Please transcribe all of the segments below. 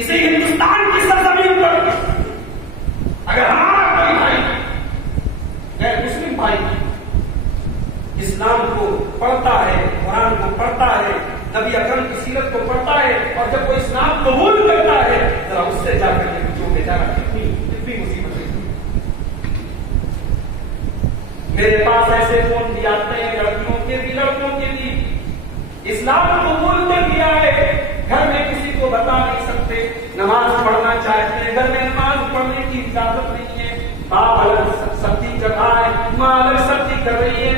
اسی ہندوستان کی سرزمین پر اگر ہمارا کوئی بھائی غیر مسلم بھائی اسلام کو پڑھتا ہے، قرآن کو پڑھتا ہے، نبی اکرم کی سیرت کو پڑھتا ہے، اور جب وہ اسلام قبول کرتا ہے، ذرا اس سے جا کر کے پوچھو بیچارہ کتنی مصیبتیں۔ میرے پاس ایسے فون بھی آتے ہیں لڑکیوں کے بھی لڑکوں کے بھی، اسلام قبول کر لیا ہے، گھر میں کسی کو بتا نہیں سکتے، نماز پڑھنا چاہتے ہیں، گھر میں نماز پڑھنے کی اجازت نہیں ہے، باپ الگ سبزی چڑھا ہے، ماں الگ سبزی کر رہی ہے،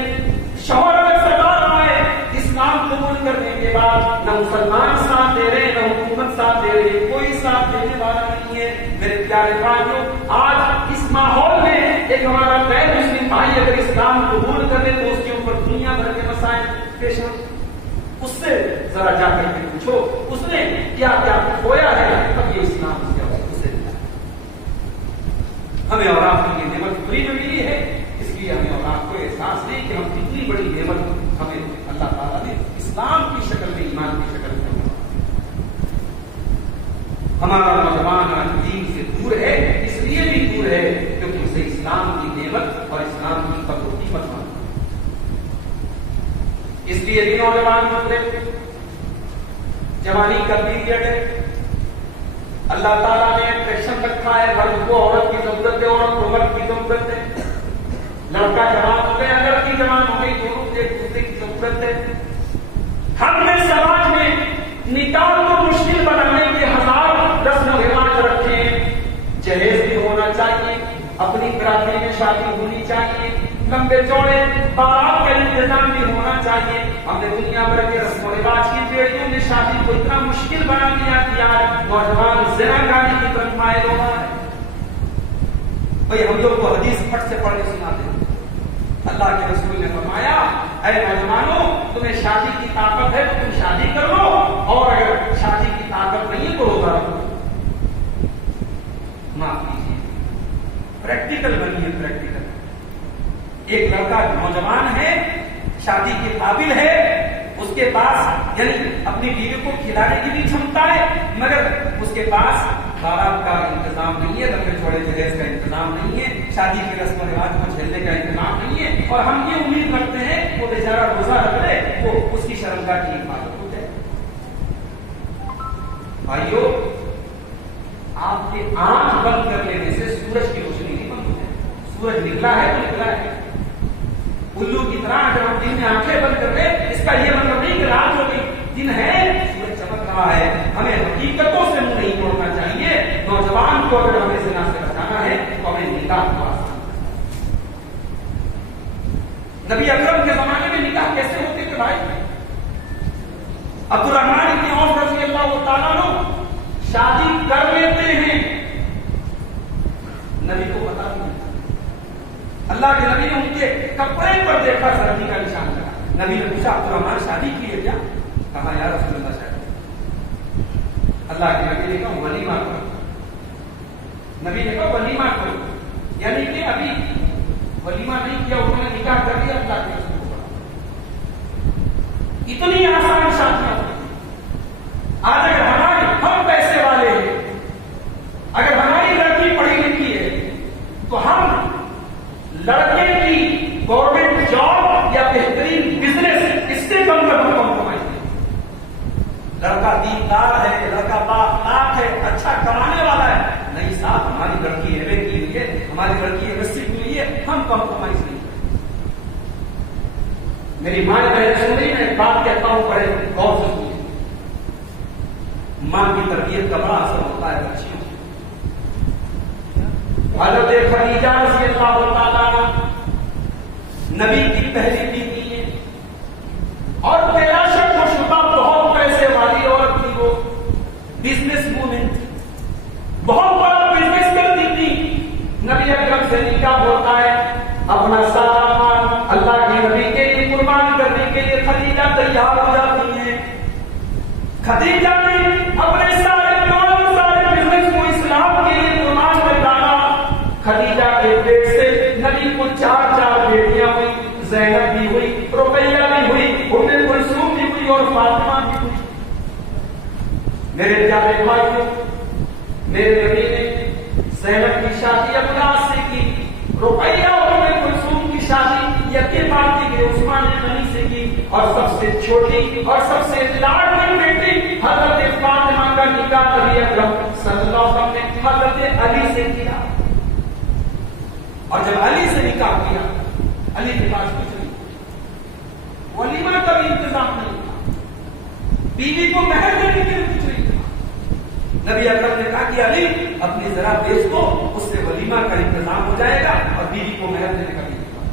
شوہر الگ سردار آئے، اسلام قبول کرنے کے بعد نہ مسلمان ساتھ دے رہے، نہ حکومت ساتھ دے رہی، کوئی ساتھ دینے والا نہیں ہے۔ میرے پیارے بھائیوں، آج اس ماحول میں ایک ہمارا غیر مسلم بھائی اگر اسلام قبول کر لے تو اس کے اوپر دنیا بھر کے مسائل پیش آتے، اس سے ذرا جا کر کے پوچھو اس نے کیا کیا کھویا ہے، تب یہ اسلام اسے ملا۔ ہمیں اور آپ کی یہ نعمت فری میں ملی ہے، اس لیے ہمیں اور آپ کو احساس نہیں کہ ہم کتنی بڑی نعمت ہمیں اللہ تعالیٰ نے اسلام کی شکل میں، ایمان کی شکل میں۔ ہمارا نوجوان دین سے دور ہے، اس لیے بھی دور ہے کیونکہ اسے اسلام کی نعمت اور اسلام کی قدر و قیمت مانتا، اس لیے بھی نوجوان ہوتے جوانی کا پیریڈ ہے، اللہ تعالیٰ نے اٹریکشن رکھا ہے، مرد کو عورت کی ضرورت ہے، عورت کو مرد کی ضرورت ہے، لڑکا جوان ہو گیا، لڑکی جوان ہو گئی، دونوں کو ایک دوسرے کی ضرورت ہے۔ ہم نے سماج میں نکاح کو مشکل بنانے کے ہزار رسم و رواج رکھے ہیں، جہیز بھی ہونا چاہیے، اپنی برادری میں شادی ہونی چاہیے، لمبے چوڑے بارات کا انتظام بھی ہونا چاہیے۔ ہم نے دنیا بھر کے رسم و رواج کی پیڑھیوں میں شادی کو اتنا مشکل بنا دیا کہ آج نوجوان زناکاری کی طرف مائل ہو رہا ہے۔ بھائی ہم لوگ کو حدیث پھٹ سے پڑھ کے سناتے ہیں، اللہ کے رسول نے فرمایا اے نوجوانوں تمہیں شادی کی طاقت ہے تو تم شادی کر لو، اور اگر شادی کی طاقت نہیں ہے تو روزہ رکھو۔ معاف کیجیے، پریکٹیکل بنیے، پریکٹیکل۔ ایک لڑکا نوجوان ہے، شادی کے قابل ہے، اس کے پاس یعنی اپنی بیوی کو کھلانے کی بھی چھمتا ہے، مگر اس کے پاس بارات کا انتظام نہیں ہے، لمبے چوڑے جہیز کا انتظام نہیں ہے، شادی کے رسم و رواج کو جھیلنے کا انتظام نہیں ہے، اور ہم یہ امید رکھتے ہیں وہ بیچارہ روزہ رکھ لے، وہ اس کی شرمگاہ کی حفاظت ہو جائے۔ بھائیو، آپ کے آنکھ بند کر لینے سے سورج کی روشنی نہیں بند ہو جائے، سورج نکلا ہے تو نکلا ہے۔ الو کی طرح اگر ہم دن میں آنکھیں بند کر لیں، اس کا یہ مطلب نہیں کہ رات ہو گئی، دن ہے، سورج چمک رہا ہے، ہمیں حقیقتوں سے منہ نہیں موڑنا چاہیے۔ نوجوان کو اگر ہمیں زنا سے بچانا ہے تو ہمیں نکاح کو آسان۔ نبی اکرم کے زمانے میں نکاح کیسے ہوتے تھے بھائی؟ عبد الرحمن بن عوف رضی اللہ تعالیٰ عنہ شادی کر لیتے ہیں، نبی کو پتا نہیں، اللہ کے نبی نے ان کے کپڑے پر دیکھا سردی کا نشان لگا، نبی نے پوچھا عبد الرحمن شادی کی ہے کیا؟ کہا یا رسول اللہ شادی۔ اللہ کے نبی نے کہا ولیمہ کرو، نبی نے کہا ولیمہ کرو، یعنی کہ ابھی ولیمہ نہیں کیا، انہوں نے نکاح کر دیا اللہ کے رسول کو۔ اتنی آسان شادیاں ہوتی ہیں۔ آج اگر ہم پیسے والے ہیں، اگر ہماری لڑکی پڑھی لکھی ہے تو ہم لڑکے کی گورنمنٹ جاب یا بہترین بزنس اس سے کم کر ہم کمپرومائز نہیں۔ لڑکا دیندار ہے، لڑکا بااخلاق ہے، اچھا کمانے والا ہے، نہیں صاحب ہماری لڑکی ایم اے کی ہوئی ہے، ہماری لڑکی ایم ایس سی کی ہوئی ہے، ہم کمپرومائز نہیں۔ میری ماں بہن سن رہی، میں ایک بات کہتا ہوں، بڑے غور سے سنیے۔ ماں کی تربیت کا بڑا اثر ہوتا ہے بچیوں۔ حضرت خدیجہ رضی اللہ تعالیٰ نبی کی پہلی بیوی ہے، اور بلا شک و شبہ بہت پیسے والی عورت تھی، وہ بزنس وومن، بہت بڑا بزنس کرتی تھی۔ نبی اکرم سے نکاح ہوتا ہے، اپنا سارا مال اللہ کے نبی کے لیے قربان کرنے کے لیے خدیجہ تیار ہو جاتی ہیں۔ خدیجہ نے اپنے سارے مال، سارے بزنس کو اسلام کے لیے قربان کر ڈالا۔ خدیجہ کے پیٹ سے نبی کو 4 بیٹیاں ہوئی، زینب بھی ہوئی، رقیہ بھی ہوئی، ام کلثوم بھی ہوئی، اور فاطمہ بھی ہوئی۔ میرے پیارے بھائیوں، میرے نبی نے زینب کی شادی عباس سے کی، رقیہ اور ام کلثوم کی شادی یتیم کی عثمان غنی سے کی، اور سب سے چھوٹی اور سب سے لاڈلی بیٹی حضرت فاطمہ کا نکاح نبی اکرم صلی اللہ علیہ وسلم نے حضرت علی سے کیا۔ اور جب علی سے نکاح کیا، علی کے پاس کچھ نہیں، ولیمہ کا بھی انتظام نہیں تھا، بیوی کو مہر دینے کے لیے کچھ نہیں تھا۔ نبی اکرم نے کہا کہ علی اپنی ذرا بیچ دو، اس سے ولیمہ کا انتظام ہو جائے گا اور بیوی کو مہر دینے کا بھی انتظام۔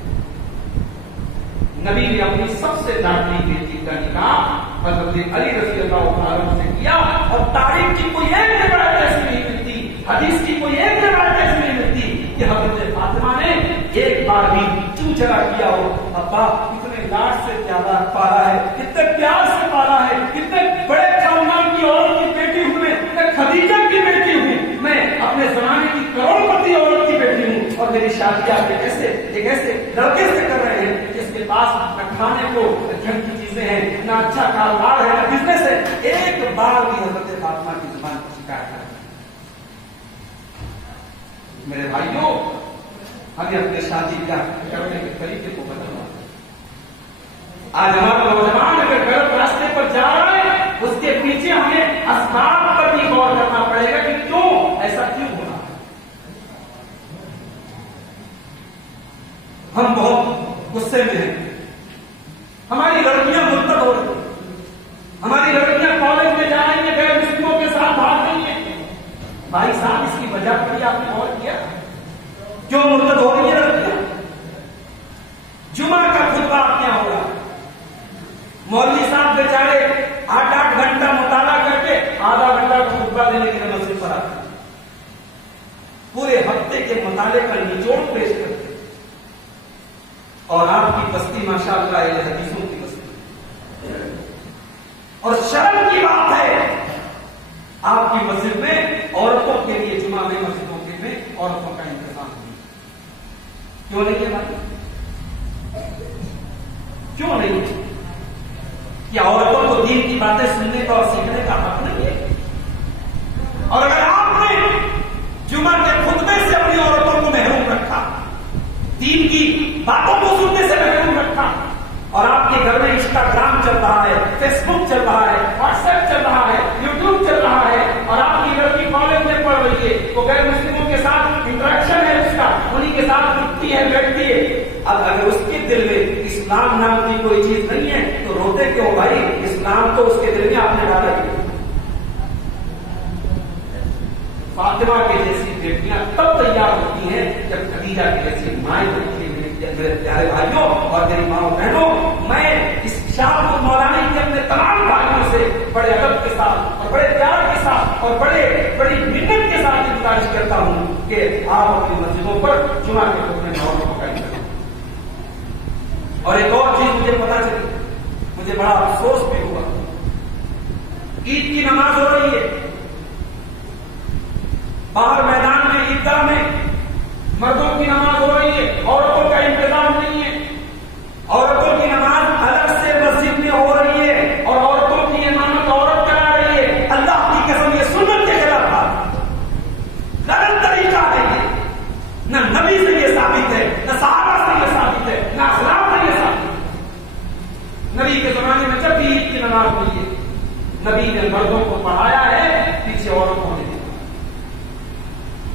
نبی نے اپنی سب سے لاڈلی بیٹی کا نکاح حضرت علی رضی اللہ عنہ سے کیا، اور تاریخ کی کوئی ایک روایت ایسی نہیں ملتی، حدیث کی کوئی ایک روایت ایسی نہیں ملتی کہ حضرت فاطمہ نے ایک بار بھی چوچرا کیا ہو، ابا کتنے لاڈ سے پیارا پالا ہے، کتنے پیار سے پالا ہے، کتنے بڑے خاندان کی عورت کی بیٹی ہوں میں خدیجہ کی بیٹی ہوں، میں اپنے زمانے کی کروڑ پتی عورت کی بیٹی ہوں، اور میری شادی آپ ایک ایسے لڑکے سے کر رہے ہیں جس کے پاس نہ کھانے کو ڈھنگ کی چیزیں ہیں، نہ اچھا کاروبار ہے، نہ بزنس ہے۔ ایک بار بھی حضرت فاطمہ کی زبان کی شکایت ہے۔ میرے بھائیوں، ہمیں اپنے شادی بیاہ کرنے کے طریقے کو بدلنا۔ آج ہمارا نوجوان اگر غلط راستے پر جا رہا ہے، اس کے پیچھے ہمیں اسباب پر بھی غور کرنا پڑے گا کہ کیوں ایسا کیوں ہو رہا ہے۔ ہم بہت غصے میں ہیں، ہماری لڑکیاں مرتد ہو رہی ہیں، ہماری لڑکیاں کالج میں جا رہی ہیں، غیر مسلموں کے ساتھ بھاگ رہی ہیں۔ بھائی صاحب، اس کی وجہ پر بھی آپ نے غور کیا کیوں مرتد ہو رہی ہے لڑکیاں؟ جمعہ کا خطبہ آپ کیا ہو رہا ہے، مولوی صاحب بیچارے 8 گھنٹہ مطالعہ کر کے آدھا گھنٹہ خطبہ دینے کے لیے مسجد پر آتے، پورے ہفتے کے مطالعے کا نچوڑ پیش کرتے، اور آپ کی بستی ماشاءاللہ اہل حدیثوں کی بستی، اور شرم کی بات ہے آپ کی مسجد میں عورتوں کے لیے جمعہ میں مسجدوں کے میں عورتوں کا انتظام نہیں۔ کیوں نہیں ہے بھائی؟ کیوں نہیں؟ کیا عورتوں کو دین کی باتیں سننے کا اور سیکھنے کا حق نہیں ہے؟ اور اگر آپ نے جمعہ کے خطبے سے اپنی عورتوں کو محروم رکھا، دین کی باتوں کو سننے سے محروم رکھا، اور آپ کے گھر میں انسٹاگرام چل رہا ہے، فیس بک چل رہا ہے، واٹس ایپ چل رہا ہے، یوٹیوب چل رہا ہے، اور آپ کی لڑکی کالج میں پڑھ رہی ہے، وہ غیر مسلموں کے ساتھ انٹریکشن ہے اس کا، انہیں کے ساتھ اٹھتی ہے بیٹھتی ہے، اب اگر اس کے دل میں اسلام نام کی کوئی چیز نہیں ہے تو روتے کیوں بھائی؟ اسلام تو اس کے دل میں آپ نے ڈالا ہی۔ فاطمہ کے جیسی بیٹیاں تب تیار ہوتی ہیں جب خدیجہ کی جیسی مائیں ہوتی ہیں۔ میرے پیارے بھائیوں اور میری ماں بہنوں، میں اس شاہ کو مولانا کے اپنے تمام بھائیوں سے بڑے ادب کے ساتھ اور بڑے پیار کے ساتھ اور بڑی منت کے ساتھ گزارش کرتا ہوں کہ آپ اپنی مسجدوں پر جمعہ کے خطبے میں عورتوں کا انتظام۔ اور ایک اور چیز مجھے پتا چلی، مجھے بڑا افسوس بھی ہوا، عید کی نماز ہو رہی ہے، باہر میدان میں عیدگاہ میں مردوں کی نماز ہو رہی ہے، عورتوں کا انتظام نہیں ہے، عورتوں کی نماز الگ سے مسجد میں ہو رہی ہے اور عورتوں کی امامت عورت کرا رہی ہے۔ اللہ کی قسم یہ سنت کے خلاف بات، غلط طریقہ ہے یہ، نہ نبی سے یہ ثابت ہے، نہ صحابہ سے یہ ثابت ہے، نہ اسلام سے یہ ثابت ہے۔ نبی کے زمانے میں جب بھی عید کی نماز ہوئی ہے، نبی نے مردوں کو پڑھایا ہے، پیچھے عورتوں نے۔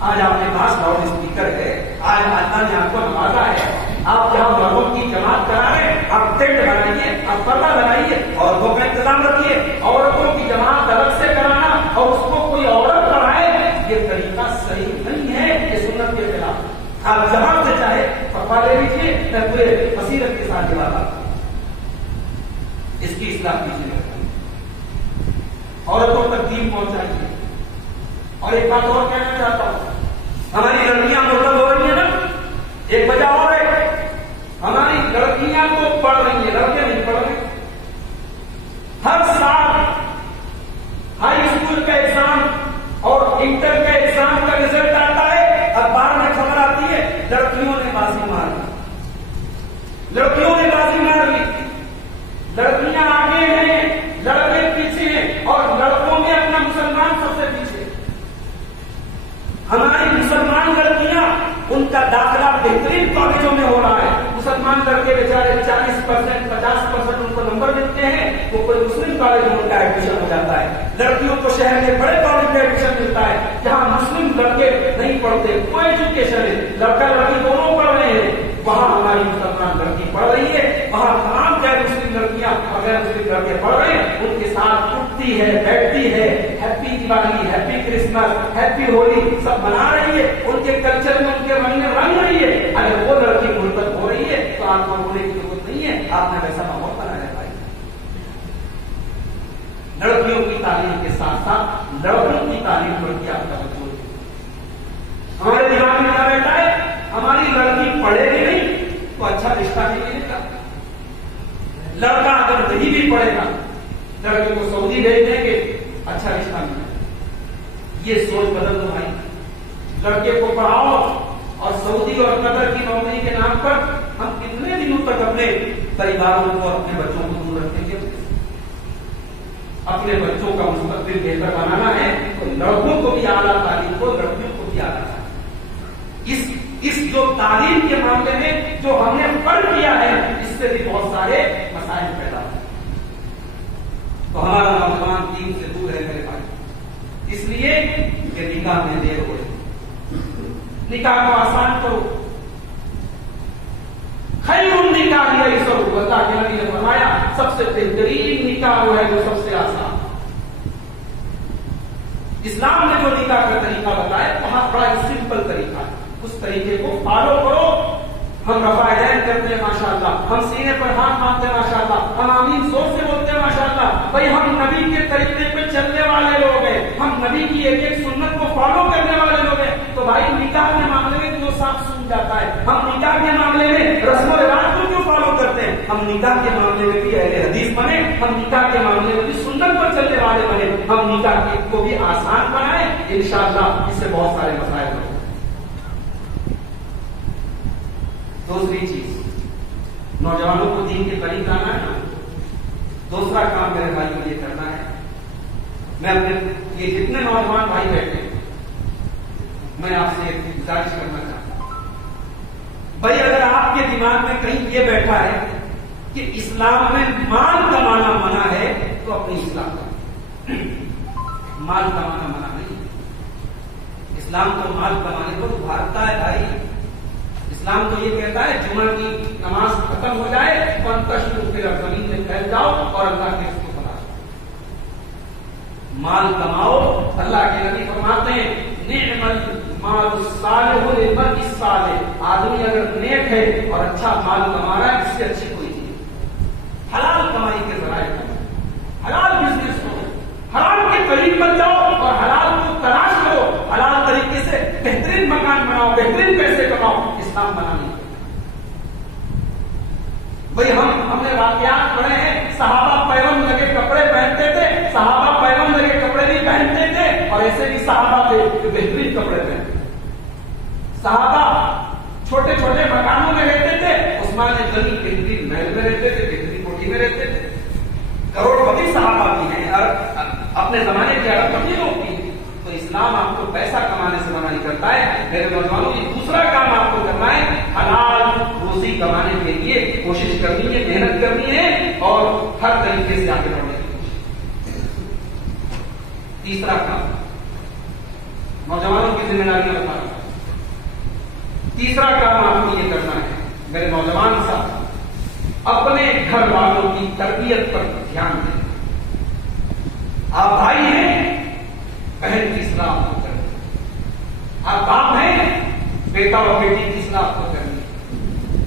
آج آپ کے پاس لاؤڈ اسپیکر ہے، آج اللہ نے آپ کو نوازا ہے، آپ جہاں مردوں کی جماعت کرا رہے ہیں، آپ ٹینٹ بنائیے، آپ پردہ لگائیے، عورتوں کا انتظام رکھیے۔ عورتوں کی جماعت الگ سے کرانا اور اس کو کوئی عورت پڑھائے، یہ طریقہ صحیح نہیں ہے، یہ سنت کے خلاف۔ آپ جماعت سے چاہے پردہ لے لیجیے، میں پورے بصیرت کے ساتھ جواب آپ اس کی اصلاح کیجیے، عورتوں تک دین پہنچائیے۔ اور ایک بات اور کہنا چاہتا ہوں، ہماری لڑکیاں مرتد ہو رہی ہیں نا، ایک وجہ اور ہے، ہماری لڑکیاں تو پڑھ رہی ہیں، لڑکے نہیں پڑھ رہے۔ ہر سال ہائی اسکول کا ایگزام اور انٹر کا ایگزام کا رزلٹ آتا ہے، اخبار میں خبر آتی ہے لڑکیوں نے بازی مار لی، لڑکیوں نے بازی مار لی، لڑکیاں آگے ہیں، لڑکے پیچھے ہیں، اور لڑکوں میں اپنا مسلمان سب سے پیچھے۔ کا داخلہ بہترین کالجوں میں ہو رہا ہے. مسلمان لڑکے بیچارے 40%, 50% ان کو نمبر ملتے ہیں, وہ کوئی مسلم کالج میں ان کا ایڈمیشن ہو جاتا ہے. لڑکیوں کو شہر میں بڑے کالج میں ایڈمیشن ملتا ہے جہاں مسلم لڑکے نہیں پڑھتے. کوئی ایجوکیشن ہے, لڑکا لڑکی دونوں پڑھ رہے ہیں, وہاں ہماری مسلمان لڑکی پڑھ رہی ہے. وہاں تمام غیر مسلم لڑکیاں اور غیر مسلم لڑکے پڑھ رہے ہیں, ان کے ساتھ اٹھتی ہے, بیٹھتی ہے, happy Diwali, happy Christmas, happy Holi سب منا رہی ہے. ان کے کلچر میں ان کے رنگ میں رنگ رہی ہے. اگر وہ لڑکی مرتد ہو رہی ہے تو آپ کو ہونے کی ضرورت نہیں ہے, آپ نے ویسا ماحول بنایا بھائی. لڑکیوں کی تعلیم کے ساتھ ساتھ لڑکوں کی تعلیم پر بھی آپ توجہ. ہمارے دماغ میں کیا رہتا ہے, ہماری لڑکی پڑھے گی نہیں تو اچھا رشتہ نہیں ملے گا. لڑکا اگر نہیں بھی پڑھے گا, لڑکے کو سعودی بھیج دیں گے, اچھا رشتہ ملے گا. یہ سوچ بدل دو بھائی. لڑکے کو پڑھاؤ اور سعودی اور قطر کی نوکری کے نام پر ہم کتنے دنوں تک اپنے پریواروں کو, اپنے بچوں کو دور رکھیں گے. اپنے بچوں کا مستقبل بہتر بنانا ہے تو لڑکوں کو بھی اعلیٰ تعلیم کو, لڑکیوں کو بھی اعلیٰ تعلیم. اس جو تعلیم کے معاملے میں جو ہم نے فرق کیا ہے, اس سے بھی بہت سارے مسائل پیدا ہوئے. تو ہمارا نوجوان دین سے دور ہے میرے بھائی, اس لیے کہ نکاح میں دیر ہو رہی. نکاح کو آسان کرو. خیر النکاح ایسر, اللہ کے نبی نے فرمایا سب سے بہترین نکاح وہ ہے جو سب سے آسان. اسلام نے جو نکاح کا طریقہ بتایا وہاں بڑا سمپل طریقہ ہے, اس طریقے کو فالو کرو. ہم رفع یدین کرتے ہیں ماشاءاللہ, ہم سینے پر ہاتھ مانتے ہیں ماشاءاللہ, ہم آمین زور سے بولتے ہیں ماشاءاللہ. بھائی ہم نبی کے طریقے پہ چلنے والے لوگ ہیں, ہم نبی کی ایک ایک سنت کو فالو کرنے والے لوگ ہیں. تو بھائی نکاح کے معاملے میں کیوں صاف سن جاتا ہے؟ ہم نکاح کے معاملے میں رسم و رواج کو کیوں فالو کرتے ہیں؟ ہم نکاح کے معاملے میں بھی اہل حدیث بنے, ہم نکاح کے معاملے میں بھی سنت پر چلنے والے بنے, ہم نکاح کو بھی آسان بنائیں. انشاءاللہ اس سے بہت سارے مسائل ہوں. دوسری چیز, نوجوانوں کو دین کے قریب لانا ہے نا. دوسرا کام میرے بھائی کو یہ کرنا ہے, میں اپنے یہ جتنے نوجوان بھائی بیٹھے ہیں میں آپ سے ایک گزارش کرنا چاہتا ہوں. بھائی اگر آپ کے دماغ میں کہیں یہ بیٹھا ہے کہ اسلام میں مال کمانا منع ہے تو اپنی اصلاح کرو. مال کمانا منع نہیں, اسلام تو مال کمانے کو ابھارتا ہے بھائی. اسلام تو یہ کہتا ہے جمعہ کی نماز ختم ہو جائے فانتشروا فی الارض, زمین میں پھیل جاؤ اور اللہ کے اس کو تلاش کرو. مال کماؤ. اللہ کے نبی فرماتے ہیں نعم المال الصالح للمرء الصالح, آدمی اگر نیک ہے اور اچھا مال کما رہا ہے اس سے اچھی کوئی چیز. حلال کمائی کے ذرائع کرو, حلال بزنس کرو, حلال کے قریب بن جاؤ اور حلال کو تلاش کرو. حلال طریقے سے بہترین مکان بناؤ, بہترین پیسے کماؤ. اسلام بنانے بھائی ہم نے واقعات پڑھے ہیں, صحابہ پیغمبر لگے کپڑے پہنتے تھے, صحابہ پیغمبر لگے کپڑے نہیں پہنتے تھے, اور ایسے بھی صحابہ تھے جو بہترین کپڑے پہنتے. صحابہ چھوٹے چھوٹے مکانوں میں رہتے تھے, عثمان غنی بہترین محل میں رہتے تھے, بہترین کوٹھی میں رہتے تھے. کروڑپتی صحابہ بھی ہیں اور اپنے زمانے کے اربپتی لوگ بھی ہیں. تو اسلام آپ کو پیسہ کمانے سے منع نہیں کرتا ہے. میرے نوجوانوں یہ دوسرا کام آپ کو کرنا ہے, حلال روزی کمانے کے لیے کوشش کرنی ہے, محنت کرنی ہے اور ہر طریقے سے آگے بڑھنے کی کوشش. تیسرا کام, نوجوانوں کی ذمہ داریاں بتا رہا ہوں. تیسرا کام آپ کو یہ کرنا ہے میرے نوجوان صاحب, اپنے گھر والوں کی تربیت پر دھیان دیں. آپ بھائی ہیں, بہن کی اصلاح آپ کو کرنی. آپ باپ ہیں, بیٹا اور بیٹی کی اصلاح آپ کو کرنی.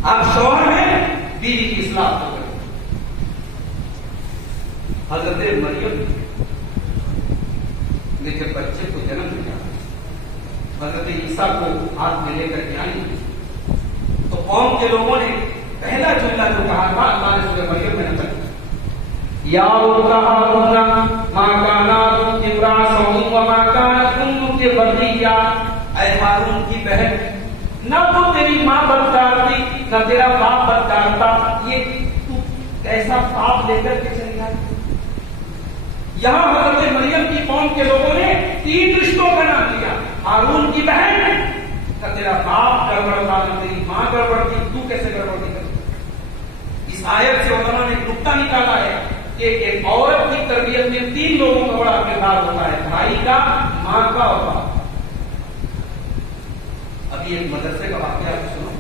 آپ شوہر ہیں, بیوی کی اصلاح آپ کو کرنی. حضرت مریم نے جب بچے کو جنم دیا, حضرت عیسیٰ کو ہاتھ میں لے کر کے آئی تو قوم کے لوگوں نے پہلا جملہ جو کہا تھا اللہ نے سورہ مریم میں نقل کیا, یا هارون ما كان ابوك امرأ سوء وما كانت امك بغيا. اے ہارون کی بہن, نہ تو تیری ماں بدکار تھی نہ تیرا باپ بدکار تھا, یہ تو کیسا پاپ لے کر کے چلی آئی. یہاں حضرت مریم کی قوم کے لوگوں نے 3 رشتوں کا نام لیا. ہارون کی بہن تیرا باپ گڑبڑ تھا نہ تیری ماں گڑبڑ تھی، تو کیسے گڑبڑ نہیں کر؟ اس آیت سے علماء نے نقطہ نکالا ہے کہ ایک عورت کی تربیت میں 3 لوگوں کا بڑا کردار ہوتا ہے، بھائی کا، ماں کا اور باپ۔ ابھی ایک مدرسے کا واقعہ سنو۔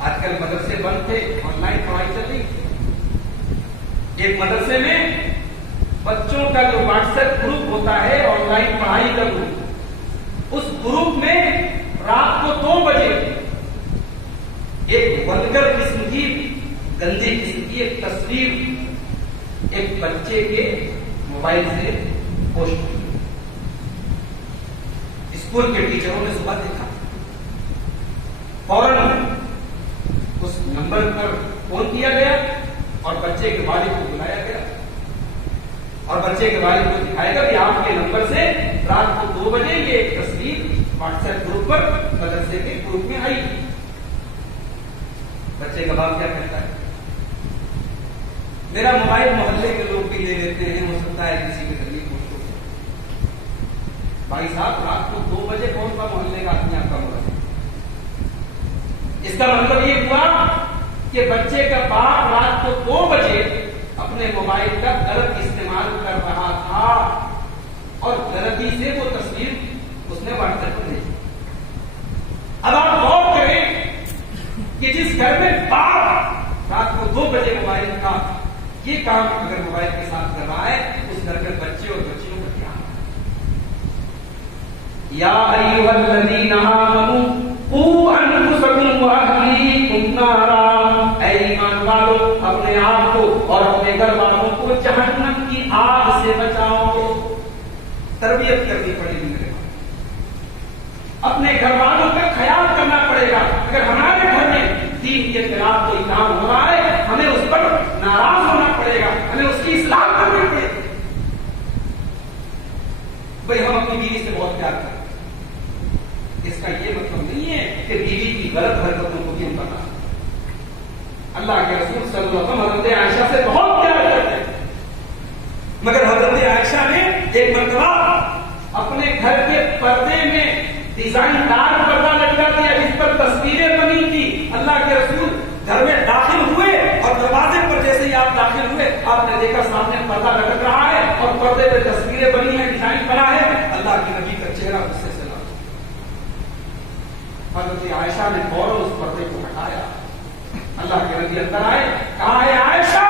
آج کل مدرسے بند تھے، آن لائن پڑھائی چل رہی تھی۔ ایک مدرسے میں بچوں کا جو واٹس ایپ گروپ ہوتا ہے آن لائن پڑھائی کا گروپ، اس گروپ میں رات کو 2 بجے ایک ولگر قسم کی، گندی قسم کی ایک تصویر ایک بچے کے موبائل سے پوسٹ کی۔ اسکول کے ٹیچروں نے صبح دیکھا، فوراً اس نمبر پر فون کیا گیا اور بچے کے والد کو بلایا گیا اور بچے کے والد کو دکھائے گا کہ آپ کے نمبر سے رات کو 2 بجے یہ ایک تصویر واٹس ایپ گروپ پر مدرسے کے گروپ میں آئی۔ بچے کا باپ کیا کہتا ہے؟ میرا موبائل محلے کے لوگ بھی لے لیتے ہیں، ہو سکتا ہے کسی کے ذریعے پوسٹ ہو۔ بھائی صاحب رات کو 2 بجے کون سا محلے کا آدمی آپ کا موبائل؟ اس کا مطلب یہ ہوا کہ بچے کا باپ رات کو 2 بجے اپنے موبائل کا غلط استعمال کر رہا تھا اور غلطی سے وہ تصویر اس نے واٹس ایپ پر بھیجی۔ اب آپ غور کریں کہ جس گھر میں باپ رات کو 2 بجے موبائل کا یہ کام اگر موبائل کے ساتھ کر رہا ہے، اس گھر میں بچے اور بچیوں کا کیا؟ یا ایھا الذین آمنوا قوا انفسکم واہلیکم نارا، اے ایمان والو اپنے آپ کو اور اپنے گھر والوں کو جہنم کی آگ سے بچاؤ۔ تربیت کرنی پڑے گی میرے بھائی، اپنے گھر والوں کا خیال کرنا پڑے گا۔ اگر ہمارے گھر میں دین کے خلاف کوئی کام ہو رہا ہے، ہمیں اس پر ناراض ہونا پڑے گا، ہمیں اس کی اصلاح کرنی پڑے گی۔ بھائی ہم اپنی بیوی سے بہت پیار کرتے ہیں، اس کا یہ مطلب نہیں ہے کہ بیوی کی غلط حرکتوں کو بھی ہم بتا۔ اللہ کے رسول صلی اللہ علیہ وسلم حضرت عائشہ سے بہت پیار کرتے ہیں، مگر حضرت عائشہ نے ایک مرتبہ اپنے گھر کے پردے میں ڈیزائن دار پردہ لٹکا دیا جس پر تصویریں بنی تھی۔ اللہ کے رسول گھر میں داخل ہوئے اور دروازے پر جیسے ہی آپ داخل ہوئے، آپ نے دیکھا سامنے پردہ لٹک رہا ہے اور پردے پہ تصویریں بنی ہیں، ڈیزائن بنا ہے۔ اللہ کے نبی کا چہرہ غصے سے لال۔ حضرت عائشہ نے فوراً اس پردے کو ہٹایا۔ اللہ کے نبی اندر آئے، کہا ہے عائشہ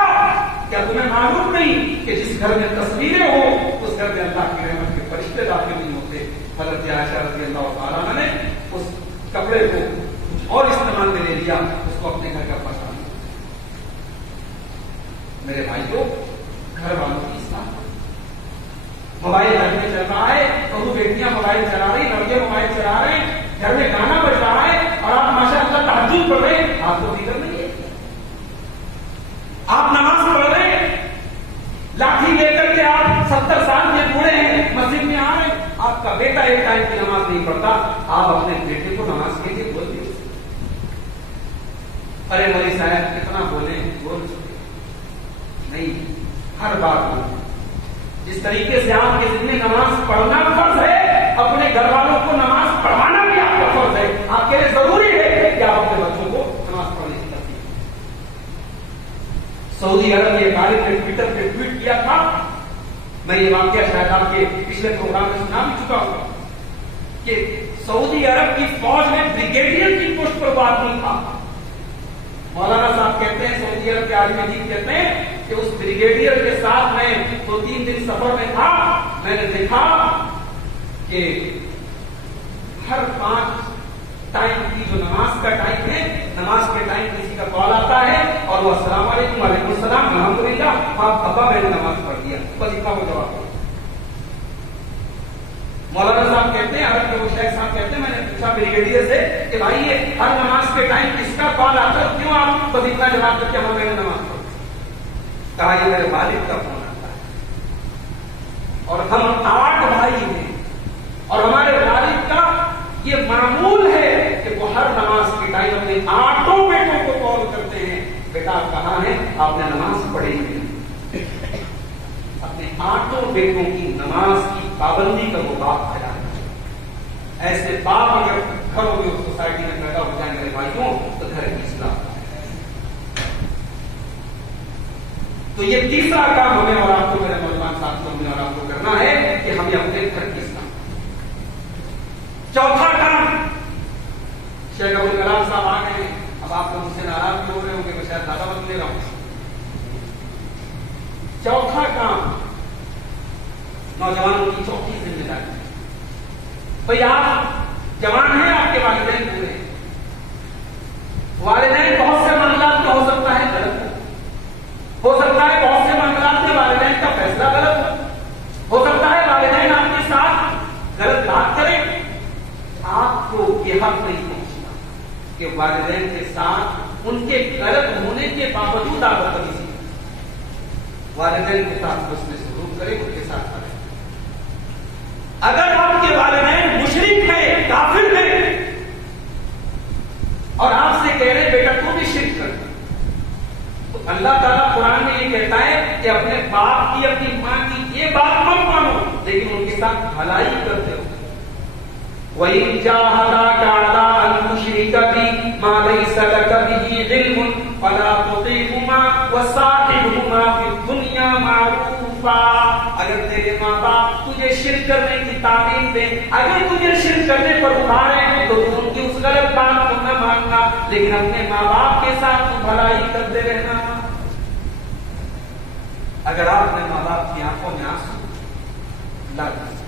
کیا تمہیں معلوم نہیں کہ جس گھر میں تصویریں ہوں اس گھر میں اللہ کی رحمت کے فرشتے داخل نہیں ہوتے؟ حضرت عائشہ رضی اللہ تعالیٰ عنہ نے اس کپڑے کو کچھ اور استعمال میں لے لیا، اس کو اپنے گھر کا پردہ۔ میرے بھائیوں، گھر والوں کی اصلاح، موبائل گھر میں چل رہا ہے، بہو بیٹیاں موبائل چلا رہی، لڑکے موبائل چلا رہے ہیں، گھر میں گانا بج رہا ہے اور آپ ماشاء اللہ تہجد پڑھ رہے ہیں، آپ کو فکر نہیں ہے؟ آپ نماز پڑھ رہے ہیں، لاٹھی لے کر کے آپ 70 سال کے بوڑھے ہیں، مسجد میں آ رہے ہیں، آپ کا بیٹا ایک ٹائم کی نماز نہیں پڑھتا، آپ اپنے بیٹے کو نماز کے لیے بول دیے، ارے مولی صاحب کتنا بولیں، بول چکے نہیں، ہر بات بولیں۔ جس طریقے سے آپ کے ذمہ نماز پڑھنا فرض ہے، اپنے گھر والوں کو نماز پڑھانا بھی آپ کا فرض ہے۔ آپ کے لیے ضروری ہے کہ آپ اپنے بچوں کو نماز پڑھنے کی ترتیب۔ سعودی عرب کے طالب نے ٹویٹر پہ ٹویٹ کیا تھا، میں یہ واقعہ شاید آپ کے پچھلے پروگرام میں سنا بھی چکا ہوں کہ سعودی عرب کی فوج میں بریگیڈیئر کی پوسٹ پر بات نہیں تھا۔ مولانا صاحب کہتے ہیں، سعودی عرب کے عالم دین کہتے ہیں کہ اس بریگیڈیئر کے ساتھ میں 2-3 دن سفر میں تھا، میں نے دیکھا کہ ہر 5 ٹائم کی جو نماز کا ٹائم ہے، نماز کے ٹائم کسی کا کال آتا ہے اور وہ السلام علیکم، وعلیکم السلام، الحمدللہ، آپ ابا میں نے نماز پڑھ دیا، بس اتنا وہ جواب۔ مولانا صاحب کہتے ہیں، عرب کے وہ شیخ صاحب کہتے ہیں، میں نے پوچھا بریگیڈیئر سے کہ بھائی یہ ہر نماز کے ٹائم کس کا کال آتا ہے، کیوں آپ بس اتنا جواب دیتے ہم میں نے نماز پڑھ؟ کہا یہ میرے والد کا فون آتا ہے اور ہم 8 بھائی ہیں اور ہمارے والد کا یہ معمول ہے کہ وہ ہر نماز کے ٹائم اپنے 8 بیٹوں کو کال کرتے ہیں، بیٹا آپ کہاں ہیں، آپ نے نماز پڑھی ہے؟ اپنے 8 بیٹوں کی نماز کی پابندی کا وہ بات خیال ہے۔ ایسے باپ اگر گھروں میں اس سوسائٹی میں پیدا ہو جائیں میرے بھائیوں تو گھر کی اصلاح. تو یہ تیسرا کام ہمیں اور آپ کو میرے نوجوان ساتھیوں میں اور آپ کو کرنا ہے کہ ہمیں اپنے گھر کی اصلاح. چوتھا کام شیخ ابوالکلام صاحب آ گئے ہیں. اب آپ لوگ مجھ سے ناراض بھی ہو رہے ہوں کہ میں شاید زیادہ وقت لے رہا ہوں. چوتھا کام نوجوانوں کی چوتھی ذمہ داری. بھائی آپ جوان ہیں, آپ کے والدین پورے ہیں. والدین بہت سے معاملات میں ہو سکتا ہے غلط ہو سکتا ہے بہت سے معاملات میں والدین کا فیصلہ غلط ہو سکتا ہے والدین آپ کے ساتھ غلط بات کریں. آپ کو یہ حق نہیں پہنچنا کہ والدین کے ساتھ ان کے غلط ہونے کے باوجود آپ بدتمیزی والدین کے ساتھ حسن سلوک کریں, ان کے ساتھ کریں. اگر آپ کے والدین مشرک ہیں, کافر ہیں, اور آپ سے کہہ رہے بیٹا تو بھی شرک کر, تو اللہ تعالیٰ قرآن میں یہ کہتا ہے کہ اپنے باپ کی اپنی ماں کی یہ بات مت مانو, لیکن ان کے ساتھ بھلائی کرتے ہو. وَإِن جَاهَدَاكَ عَلَىٰ أَن تُشْرِكَ بِي مَا لَيْسَ لَكَ بِهِ عِلْمٌ فَلَا تُطِعْهُمَا وَصَاحِبْهُمَا فِي الدُّنْيَا مَعْرُوفًا. اگر تیرے ماں باپ تجھے شرک کرنے کی تعلیم دیں, اگر تجھے شرک کرنے پر ابھاریں تو تم ان کی اس غلط بات کو نہ ماننا, لیکن اپنے ماں باپ کے ساتھ تو بھلائی کرتے رہنا. اگر آپ نے ماں باپ کی آنکھوں میں آنسو لا دیے,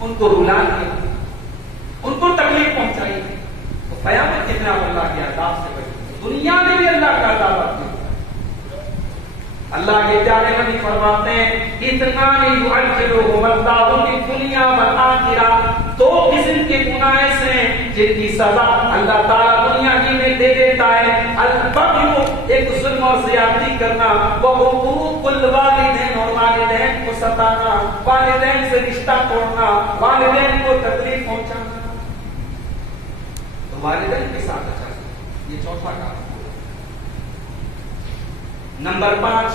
ان کو رلا دیا, ان کو تکلیف پہنچائی, تو قیامت کے دن آپ اللہ کے عذاب سے بچیں. دنیا میں بھی اللہ کا عذاب آتے. اللہ کے پیارے نبی فرماتے ہیں اتنا نہیں یعجلهم اللہ بالدنیا والآخرہ. دو قسم کے گناہ ایسے ہیں جن کی سزا اللہ تعالیٰ دنیا ہی میں دے دیتا ہے. البغی, ایک ظلم اور زیادتی کرنا, وعقوق الوالدین, اور والدین کو ستانا, والدین سے رشتہ توڑنا, والدین کو تکلیف پہنچانا. تو والدین کے ساتھ اچھا, یہ چوتھا کام. نمبر 5,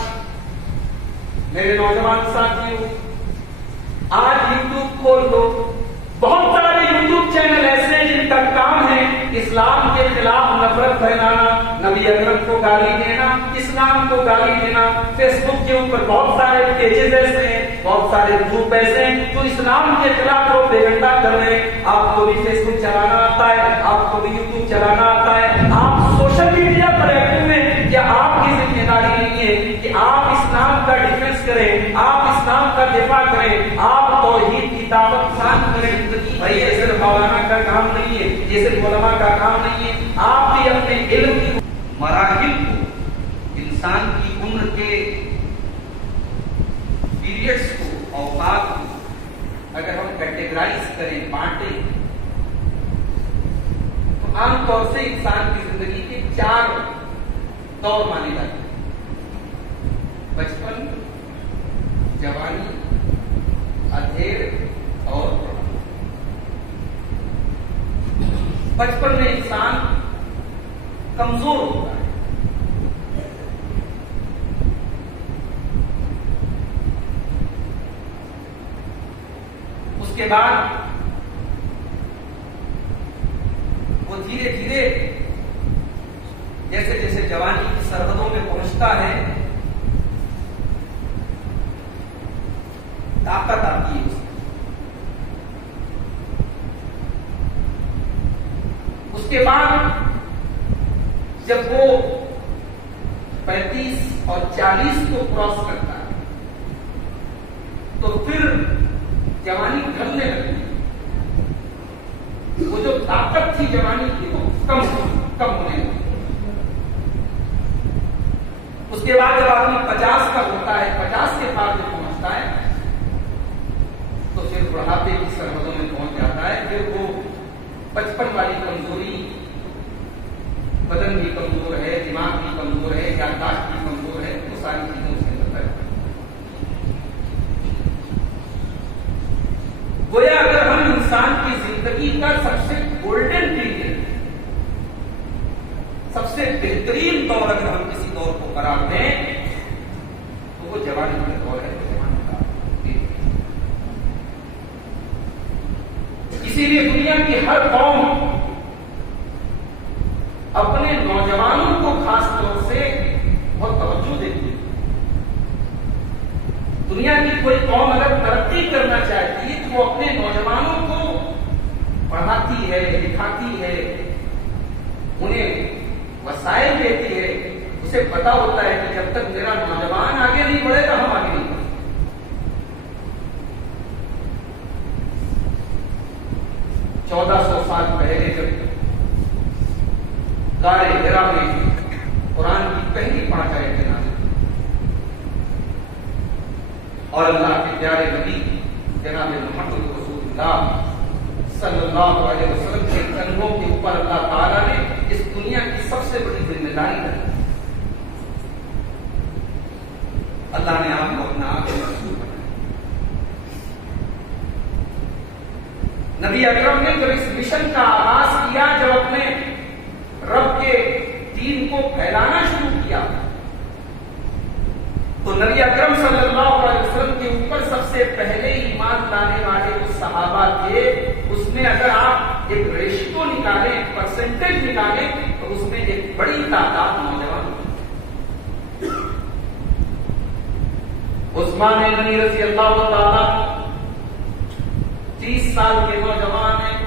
میرے نوجوان ساتھیوں, آج یوٹیوب کھول دو, بہت سارے یوٹیوب چینل ایسے ہیں جن کا کام ہے اسلام کے خلاف نفرت پھیلانا, نبی اکرم کو گالی دینا, اسلام کو گالی دینا. فیس بک کے اوپر بہت سارے پیجز ایسے ہیں, بہت سارے گروپ ایسے ہیں جو اسلام کے خلاف پروپیگنڈا کر رہے ہیں. آپ کو بھی فیس بک چلانا آتا ہے, آپ کو بھی یوٹیوب چلانا آتا ہے, آپ سوشل میڈیا پر ایکٹیو ہیں, کیا آپ کی ذمہ داری نہیں ہے کہ آپ اسلام کا ڈیفینس کریں, آپ اسلام کا دفاع کریں, آپ توحید کی دعوت خان کریں. بھائی یہ صرف مولانا کا کام نہیں ہے, یہ صرف علماء کا کام نہیں ہے. آپ بھی اپنے علم کی مراحل کو, انسان کی عمر کے پیریڈس کو, اوقات کو اگر ہم کیٹیگرائز کریں, بانٹیں, تو عام طور سے انسان کی زندگی کے 4 دور مانے جاتے ہیں. بچپن, جوانی, ادھیڑ اور بچپن میں انسان کمزور ہوتا ہے. اس کے بعد وہ دھیرے دھیرے جیسے جیسے جوانی کی سرحدوں میں پہنچتا ہے, طاقت آتی ہے. اس کے بعد جب وہ 35 اور 40 کو کراس کرتا ہے تو پھر جوانی ڈھلنے لگتی ہے. وہ جو طاقت تھی جوانی کی وہ کم ہونے لگتی. اس کے بعد جب آدمی 50 کا ہوتا ہے, 50 کے پاس جب پہنچتا ہے تو پھر بڑھاپے کی سرحدوں میں پہنچ جاتا ہے. پھر وہ بچپن والی کمزوری, بدن بھی کمزور ہے, دماغ بھی کمزور ہے, یادداشت بھی کمزور ہے, وہ ساری چیزیں اس کے اندر ہے. گویا اگر ہم انسان کی زندگی کا سب سے گولڈن پیریڈ, سب سے بہترین دور اگر ہم کسی دور کو قرار دیں تو وہ جوانی کا دور ہے. اسی اسی لیے دنیا کی ہر قوم اپنے نوجوانوں کو خاص طور سے بہت توجہ دیتی ہے. دنیا کی کوئی قوم اگر ترقی کرنا چاہتی ہے تو وہ اپنے نوجوانوں کو پڑھاتی ہے، لکھاتی ہے، انہیں وسائل دیتی ہے. اسے پتا ہوتا ہے کہ جب تک میرا نوجوان آگے نہیں بڑھے گا ہم آگے نہیں بڑھیں. 1400 سال پہلے جب غار حرا میں قرآن کی پہلی 5 آیتیں نازل اور اللہ کے پیارے نبی جناب محمد رسول اللہ صلی اللہ علیہ وسلم کے کندھوں کے اوپر اللہ تعالیٰ نے اس دنیا کی سب سے بڑی ذمہ داری رکھی. اللہ نے آپ کو اپنا آخری رسول بنایا. نبی اکرم نے جب اس مشن کا آغاز کیا، جب اپنے رب کے دین کو پھیلانا شروع کیا، تو نبی اکرم صلی اللہ علیہ وسلم کے اوپر سب سے پہلے ایمان لانے والے جو صحابہ تھے، اس میں اگر آپ ایک ریشیو نکالیں، ایک پرسنٹیج نکالیں، تو اس میں ایک بڑی تعداد نوجوان. عثمان غنی رضی اللہ تعالیٰ 30 سال کے نوجوان ہیں.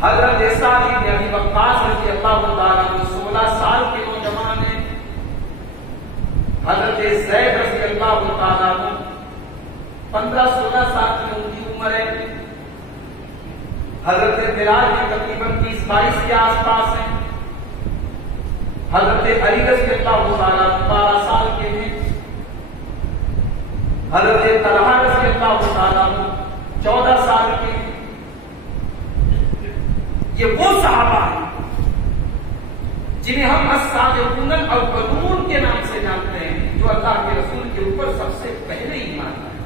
حضرت سعد بن ابی وقاص رضی اللہ تعالیٰ 16 سال کے نوجوان ہیں. حضرت زید رضی اللہ تعالیٰ 15-16 سال کی ان کی عمر ہے. حضرت بلال کے تقریباً 30-22 کے آس پاس ہیں. حضرت علی رضی اللہ تعالیٰ 12 سال کے ہیں. حضرت طلحہ رضی اللہ تعالیٰ 14 سال کے ہیں. یہ وہ صحابہ ہیں جنہیں ہم السابقون الاولون کے نام سے جانتے ہیں، جو اللہ کے رسول کے اوپر سب سے پہلے ایمان لائے.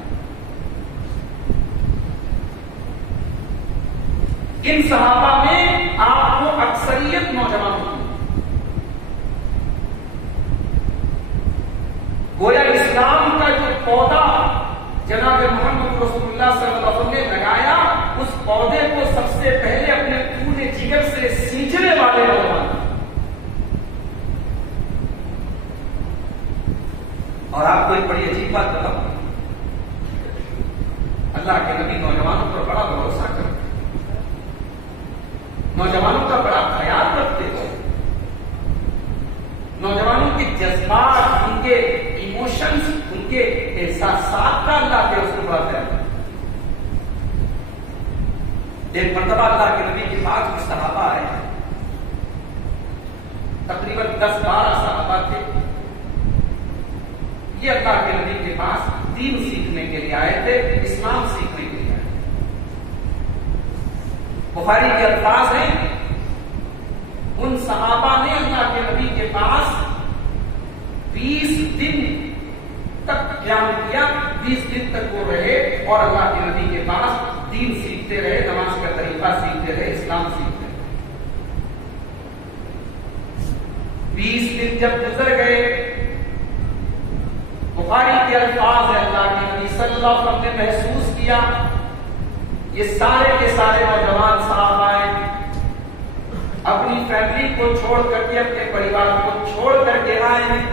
ان صحابہ میں آپ کو اکثریت نوجوان ہوئی. گویا اسلام کا جو پودا جناب محمد رسول اللہ صلی اللہ علیہ وسلم نے لگایا، اس پودے کو سب سے پہلے اپنے پورے جگر سے سینچنے والے نوجوان. اور آپ کو ایک بڑی عجیب بات بتاؤں، اللہ کے نبی نوجوانوں پر بڑا بھروسہ کرتے، نوجوانوں کا بڑا خیال رکھتے تھے. نوجوانوں کے جذبات، ان کے ایموشنز، ان کے احساسات کا اللہ کے رسول بڑا خیال رکھتے. ایک مرتبہ اللہ کے نبی کے پاس کچھ صحابہ آئے ہیں، تقریباً 10-12 صحابہ تھے. یہ اللہ کے نبی کے پاس دین سیکھنے کے لیے آئے تھے، اسلام سیکھنے کے لیے آئے تھے. بخاری کے الفاظ ہیں، ان صحابہ نے اللہ کے نبی کے پاس 20 دن تک قیام کیا. 20 دن تک وہ رہے اور اللہ کے نبی کے پاس دین سیکھتے رہے، نماز کا طریقہ سیکھتے رہے، اسلام سیکھتے رہے. 20 دن جب گزر گئے، بخاری کے الفاظ ہے، اللہ کے نبی صلی اللہ علیہ وسلم نے محسوس کیا یہ سارے کے سارے نوجوان صحابہ ہیں، اپنی فیملی کو چھوڑ کر کے، اپنے پریوار کو چھوڑ کر کے آئے ہیں.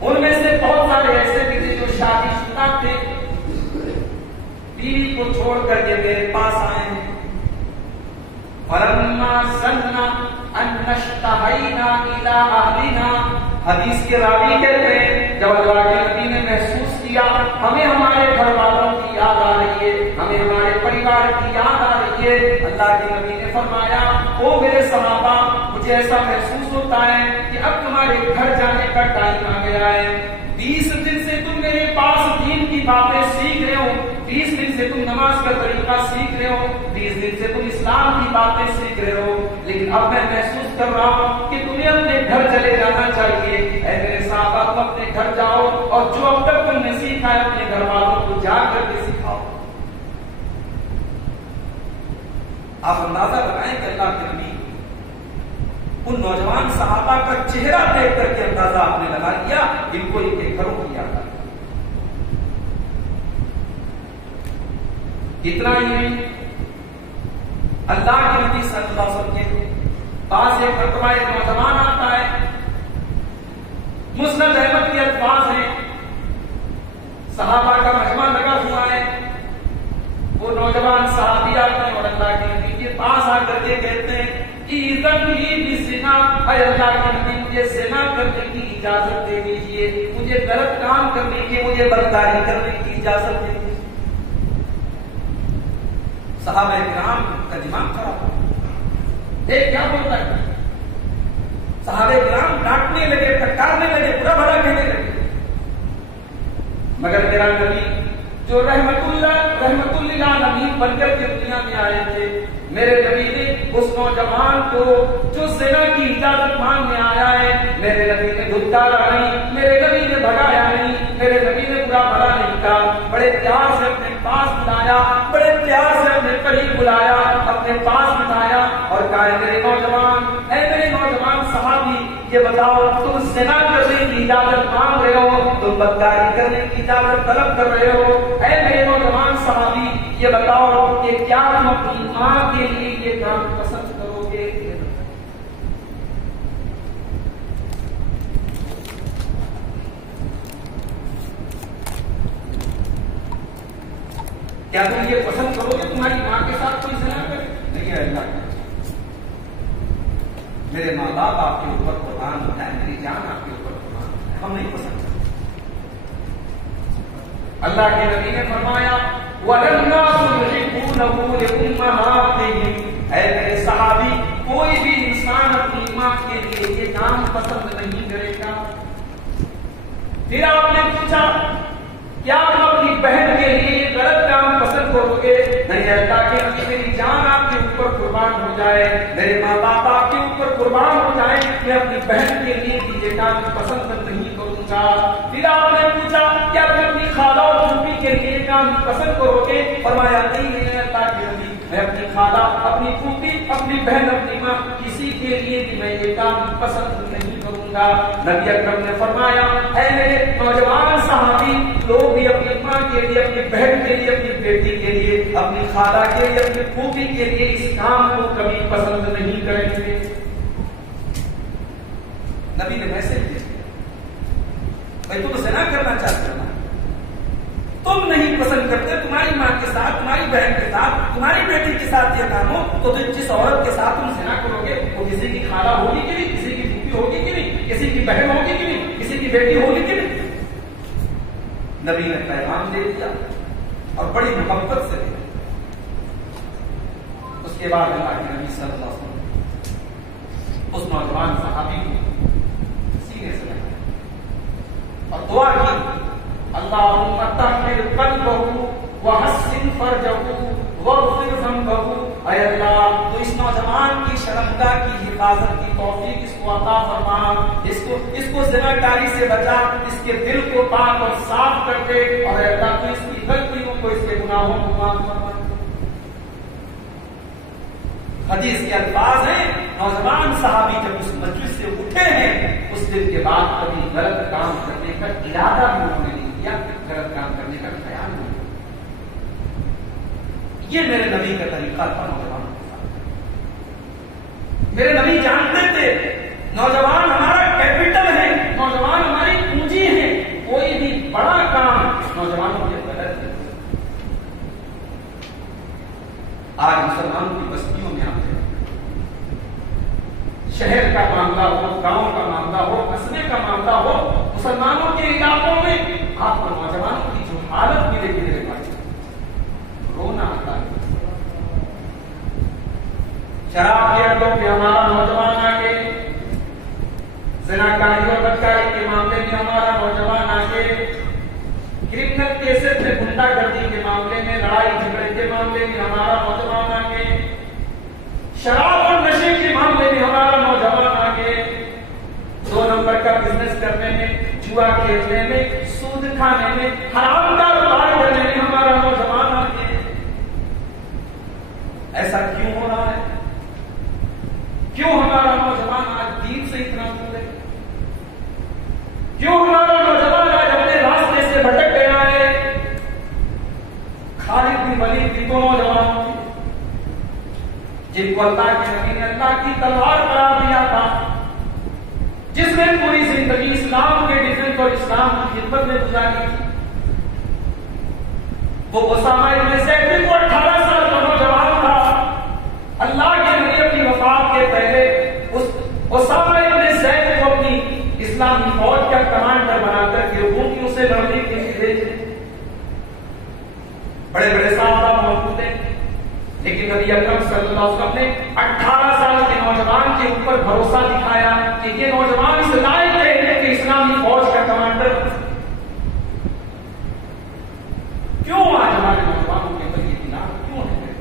ان میں سے بہت سارے ایسے بھی تھے جو شادی شدہ تھے، بیوی کو چھوڑ کر کے میرے پاس آئے ہیں. فَلَمَّا سَنَّا أَن نَشْتَهَيْنَا إِلَىٰ أَهْلِنَا، حدیث کے راوی کہتے ہیں جب اللہ کے نبی نے محسوس کیا ہمیں ہمارے گھر والوں کی یاد آ رہی ہے، ہمیں ہمارے پریوار کی یاد آ رہی ہے، اللہ کے نبی نے فرمایا او میرے صحابہ، مجھے ایسا محسوس ہوتا ہے کہ اب تمہارے گھر جانے کا ٹائم آ گیا ہے. 20 دن سے تم میرے پاس دین کی باتیں سیکھ رہے ہو، 20 دن سے تم نماز کا طریقہ سیکھ رہے ہو، 20 دن سے تم اسلام کی باتیں سیکھ رہے ہو، لیکن اب میں محسوس کر رہا ہوں کہ تمہیں اپنے گھر چلے جانا چاہیے. اے میرے صحابہ، تم اپنے گھر جاؤ اور جو اب تک تم نے سیکھا ہے اپنے گھر والوں کو جا کر کے سکھاؤ. آپ اندازہ لگائیں کہ اللہ کے نبی ان نوجوان صحابہ کا چہرہ دیکھ کر کے اندازہ آپ نے لگا لیا جن کو ان کے گھروں کی یاد آ. اتنا ہی نہیں، اللہ کے نبی صلی اللہ علیہ وسلم کے پاس ایک مرتبہ ایک نوجوان آتا ہے، مسند احمد کے الفاظ ہیں، صحابہ کا مجمع لگا ہوا ہے، وہ نوجوان صحابی آتے ہیں اور اللہ کے نبی کے پاس آ کر کے کہتے ہیں اذن لی بزنا، اے اللہ کے نبی مجھے زنا کرنے کی اجازت دے دیجیے، مجھے غلط کام کرنے کی، مجھے بدکاری کرنے کی اجازت دے دیجیے۔ صحابہ کرام کا دماغ خراب، ایک کیا بولتا ہے، صحابہ کرام ڈانٹنے لگے، پھٹکارنے لگے، برا بھلا کہنے لگے، مگر میرا نبی جو رحمت للعالمین بن کر کے دنیا میں آئے تھے، میرے نبی نے اس نوجوان کو جو زنا کی اجازت مانگنے آیا ہے، میرے نبی نے دھتکارا نہیں، میرے نبی نے بھگایا نہیں، میرے نبی نے برا بھلا نہیں کہا، بڑے پیار سے اپنے پاس بلایا، بڑے پیار سے اپنے قریب بلایا، اپنے پاس بٹھایا اور کہا اے میرے نوجوان صحابی، یہ بتاؤ تم زنا کرنے کی اجازت مانگ رہے ہو، تم بدکاری کرنے کی اجازت طلب کر رہے ہو، اے میرے نوجوان صحابی یہ بتاؤ کہ کیا تم اپنی ماں کے لیے یہ کام پسند کرو گے؟ کیا تم یہ پسند کرو گے تمہاری ماں کے ساتھ کوئی زنا کرے؟ نہیں ہے اللہ کے، میرے ماں باپ آپ کے اوپر قربان ہوتا ہے، میری جان آپ کے اوپر قربان ہوتا ہے، ہم نہیں پسند کرتے۔ اللہ کے نبی نے فرمایا وَلَلنَّاسُ يُحِبُّونَهُ لِأُمَّهَاتِهِمْ، اے میرے صحابی کوئی بھی انسان اپنی ماں کے لیے یہ کام پسند نہیں کرے گا۔ پھر آپ نے پوچھا کیا تم اپنی بہن کے لیے غلط کام پسند کرو گے؟ نہیں اللہ کے نبی میری جان آپ کے اوپر قربان ہو جائے، میرے ماں باپ آپ کے اوپر قربان ہو جائے، میں اپنی بہن کے لیے بھی یہ کام پسند نہیں کروں گا۔ پھر آپ نے پوچھا کیا تم اپنی خالہ اور پھوپھی کے لیے کام پسند کرو گے؟ فرمایا نہیں ہے اللہ کے نبی، میں اپنی خالہ، اپنی پھوپھی، اپنی بہن، اپنی ماں کسی کے لیے بھی میں یہ کام پسند نہیں کروں گا۔ نبی اکرم نے فرمایا اے میرے نوجوان صحابی، لوگ بھی اپنی ماں کے لیے، اپنی بہن کے لیے، اپنی بیٹی کے لیے، اپنی خالہ کے لیے، اپنی پھوپھی کے لیے اس کام کو کبھی پسند نہیں کریں گے۔ نبی نے میسج دیا بھائی تم زنا کرنا چاہتے ہو، تم نہیں پسند کرتے تمہاری ماں کے ساتھ، تمہاری بہن کے ساتھ، تمہاری بیٹی کے ساتھ یہ کام ہو، تو جس عورت کے ساتھ تم زنا کرو گے وہ کسی کی خالہ ہوگی کہ نہیں، کسی کی پھوپھی ہوگی کہ نہیں، کسی کی بہن ہوگی کہ نہیں، کسی کی بیٹی ہوگی کہ نہیں۔ نبی نے پیغام دے دیا اور بڑی محبت سے دیا۔ اس کے بعد اللہ کے نبی صلی اللہ علیہ وسلم اس نوجوان صحابی کو سینے سے لگا اور دعا کی اللہم طہر قلبہ وحسن فرجہ واغفر ذنبہ، اے اللہ تو اس نوجوان کی شرمگاہ کی حفاظت کی توفیق اس کو عطا فرما، اس کو زناکاری سے بچا، اس کے دل کو پاک اور صاف کر دے، اور اے اللہ تو اس کی غلطیوں کو، اس کے گناہوں کو معاف فرما۔ حدیث کے الفاظ ہیں نوجوان صحابی جب اس مجلس سے اٹھے ہیں اس دن کے بعد کبھی غلط کام کرنے کا ارادہ بھی انہوں نے نہیں کیا، غلط کام کرنے کا خیال نہیں۔ یہ میرے نبی کا طریقہ تھا نوجوانوں کے ساتھ۔ میرے نبی جانتے تھے نوجوان ہمارا کیپٹل ہے، نوجوان ہماری پونجی ہے، کوئی بھی بڑا کام نوجوانوں کے غلط ہے۔ آج مسلمانوں کی بستیوں میں آتے ہیں، شہر کا معاملہ ہو، گاؤں کا معاملہ ہو، قصبے کا معاملہ ہو، مسلمانوں کے علاقوں میں آپ کو نوجوانوں کی جو حالت بھی دیکھنے لگے رونا آتا ہے۔ شراب کے اڈوں پہ ہمارا نوجوان آگے، زناکاری اور بدکاری کے معاملے میں ہمارا نوجوان آگے، کرمنل کیسز میں گنڈا گردی کے معاملے میں، لڑائی جھگڑے کے معاملے میں ہمارا نوجوان آگے، شراب اور نشے کے معاملے میں ہمارا نوجوان آگے، 2 نمبر کا بزنس کرنے میں، جوا کھیلنے میں، سود کھانے میں، حرام کاروبار کرنے میں ہمارا نوجوان آگے۔ ایسا کیوں ہو رہا ہے؟ کیوں ہمارا نوجوان آج دین سے اتنا دور ہے؟ کیوں ہمارا نوجوان آج اپنے راستے سے بھٹک گیا ہے؟ خالد بن ولید بھی تو کو اللہ کے نبی نے اللہ کی تلوار قرار دیا تھا، جس نے پوری زندگی اسلام کے ڈیفینس اور اسلام کی خدمت میں گزاری تھی، وہ اسامہ ابن زید کو 18 سال کا نوجوان تھا۔ اللہ کے نبی اپنی وفات کے پہلے اس اسامہ ابن زید کو اپنی اسلامی فوج کا کمانڈر بنا کر کے وہ اسے لڑنے کے لیے بھیجے۔ بڑے بڑے صحابہ موجود ہیں، لیکن نبی اکرم صلی اللہ علیہ وسلم نے 18 سال کے نوجوان کے اوپر بھروسہ دکھایا کہ یہ نوجوان اس لائق ہے کہ اسلامی فوج کا کمانڈر۔ کیوں آج ہمارے نوجوانوں کے اندر یہ دماغ کیوں ہے؟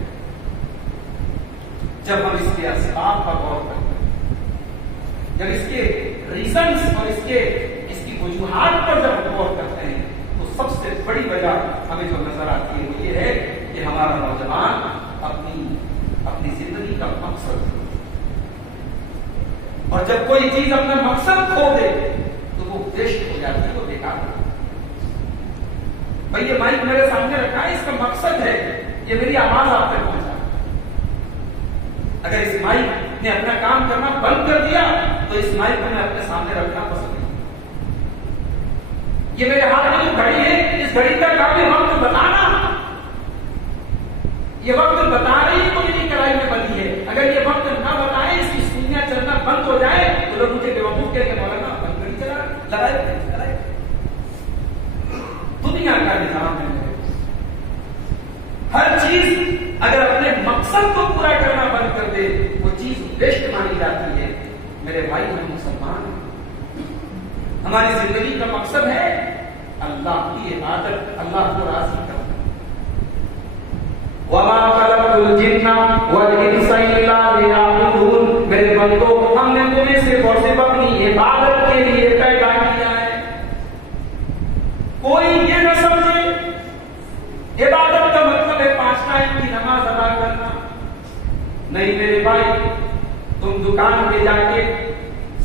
جب ہم اس کے اسباب پر غور کرتے ہیں، جب اس کے ریزنس اور اس کی وجوہات پر جب غور کرتے ہیں، تو سب سے بڑی وجہ ہمیں جو نظر آتی ہے وہ یہ ہے کہ ہمارا نوجوان اپنی زندگی کا مقصد ہے، اور جب کوئی چیز اپنا مقصد کھو دے تو وہ ویسٹ ہو جاتی ہے، وہ بیکار ہے۔ بھائی یہ مائک میرے سامنے رکھا ہے، اس کا مقصد ہے یہ میری آواز آپ تک پہنچا۔ اگر اس مائک نے اپنا کام کرنا بند کر دیا تو اس مائک کو میں اپنے سامنے رکھنا پسند نہیں۔ یہ میرے ہاتھ میں جو گھڑی ہے، اس گھڑی کا کام ہے وقت بتانا۔ یہ وقت بتا رہی تو میری کڑائی میں بندی ہے، اگر یہ وقت نہ بتائے، اس کی سوئیاں چلنا بند ہو جائے تو لوگ مجھے بیوقوف کہہ کے مولانا بند گھڑی چلائے۔ دنیا کا نظام ہے، ہر چیز اگر اپنے مقصد کو پورا کرنا بند کر دے وہ چیز ویسٹ مانی جاتی ہے۔ میرے بھائی ہم مسلمان ہیں، ہماری زندگی کا مقصد ہے اللہ کی عبادت، اللہ کو راضی کرنا۔ وَمَا خَلَقْتُ الْجِنَّ وَالْإِنسَ إِلَّا لِيَعْبُدُونِ، میرے بندو ہم نے تمہیں صرف اور صرف اپنی عبادت کے لیے پیدا کیا ہے۔ کوئی یہ نہ سمجھے عبادت کا مطلب ہے 5 ٹائم کی نماز ادا کرنا۔ نہیں میرے بھائی، تم دکان پہ جا کے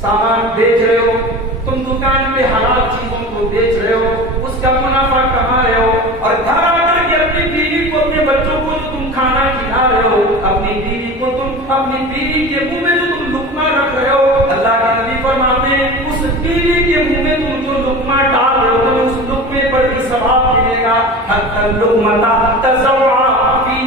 سامان بیچ رہے ہو، تم دکان پہ حلال چیزوں کو بیچ رہے ہو، اس کا منافع کما رہے ہو، اور گھر آ کر کے اپنی بیوی کو، اپنے بچوں کو جو تم کھانا کھلا رہے ہو، اپنی بیوی کو تم، اپنی بیوی کے منہ میں جو تم لقمہ رکھ رہے ہو، اللہ کے نبی فرماتے ہیں اس بیوی کے منہ میں تم جو لقمہ ڈال رہے ہو تمہیں اس لقمے پر بھی ثواب ملے گا۔ حتی اللقمۃ تزرع فی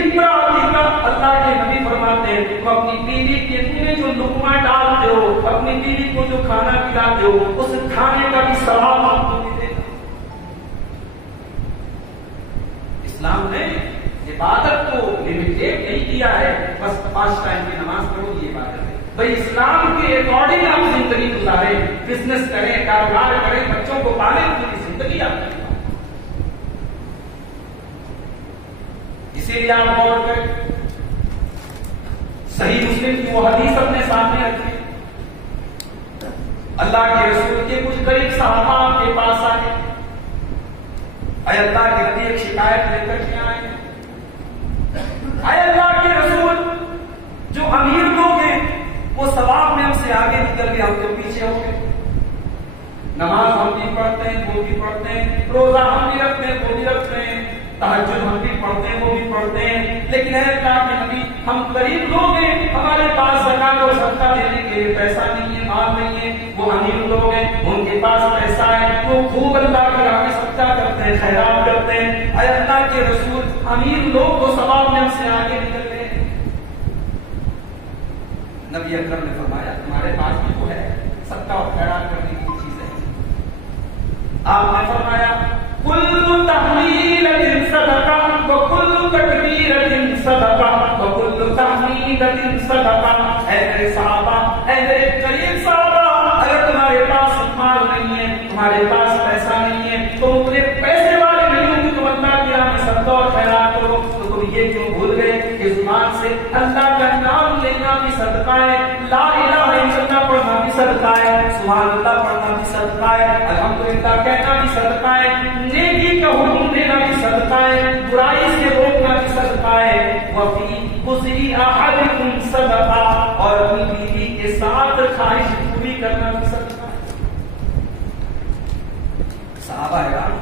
امرأتک، اللہ کے نبی فرماتے ہیں تم اپنی بیوی کے منہ میں جو لقمہ ڈالتے ہو، اپنی بیوی کو جو کھانا کھلاتے ہو، اس کھانے کا بھی ثواب آپ کو ملے گا۔ اسلام نے عبادت کو لمیٹیڈ نہیں کیا ہے بس 5 ٹائم کی نماز پڑھو یہ عبادت ہے۔ بھائی اسلام کے اکارڈنگ آپ زندگی گزاریں، بزنس کریں، کاروبار کریں، بچوں کو پالیں، پوری زندگی آپ کی۔ اسی لیے آپ غور کریں، صحیح مسلم کی وہ حدیث اپنے سامنے رکھیں، اللہ کے رسول کے کچھ قریب صحابہ آپ کے پاس آئے، اے اللہ کے نبی ایک شکایت لے کر کے آئے، اے اللہ کے رسول جو امیر لوگ ہیں وہ ثواب میں ہم سے آگے نکل گئے، ہم تو پیچھے ہو گئے۔ نماز ہم بھی پڑھتے ہیں وہ بھی پڑھتے ہیں، روزہ ہم بھی رکھتے ہیں وہ بھی رکھتے ہیں، تہجد ہم بھی پڑھتے ہیں وہ بھی پڑھتے ہیں، لیکن اے اللہ کے نبی ہم غریب لوگ ہیں، ہمارے پاس زکات اور صدقہ دینے کے لیے پیسہ نہیں ہے، مال نہیں ہے۔ وہ امیر لوگ ہیں، ان کے پاس پیسہ ہے، وہ خوب اللہ کی راہ میں صدقہ کرتے ہیں، خیرات کرتے ہیں۔ اے اللہ کے رسول امیر لوگ تو ثواب میں ہم سے آگے نکل گئے۔ نبی اکرم نے فرمایا تمہارے پاس بھی تو ہے صدقہ اور خیرات کرنے کی چیزیں۔ آپ نے فرمایا کل تحلیلۃ صدقہ وکل تکبیرۃ صدقہ وکل تحمیدۃ صدقہ۔ اے میرے صحابہ، اے میرے قریب صحابہ، اگر تمہارے پاس مال نہیں ہے، تمہارے پاس پیسہ نہیں ہے، تم اتنے پیسے والے نہیں ہو کہ تم اللہ کی راہ میں صدقہ اور خیرات کرو، تو تم یہ کیوں بھول گئے کہ زبان سے اللہ کا نام لینا بھی صدقہ ہے، لا الہ الا اللہ پڑھنا بھی صدقہ ہے، سبحان اللہ پڑھنا بھی صدقہ ہے، الحمدللہ کہنا بھی صدقہ ہے، نیکی کا حکم دینا بھی صدقہ ہے، برائی سے روکنا بھی صدقہ ہے، وفی بُصْرِ أَحَدِكُمْ صدقہ، اور اپنی بیوی کے ساتھ خواہش پوری کرنا بھی صدقہ ہے۔ صحابہ حیران،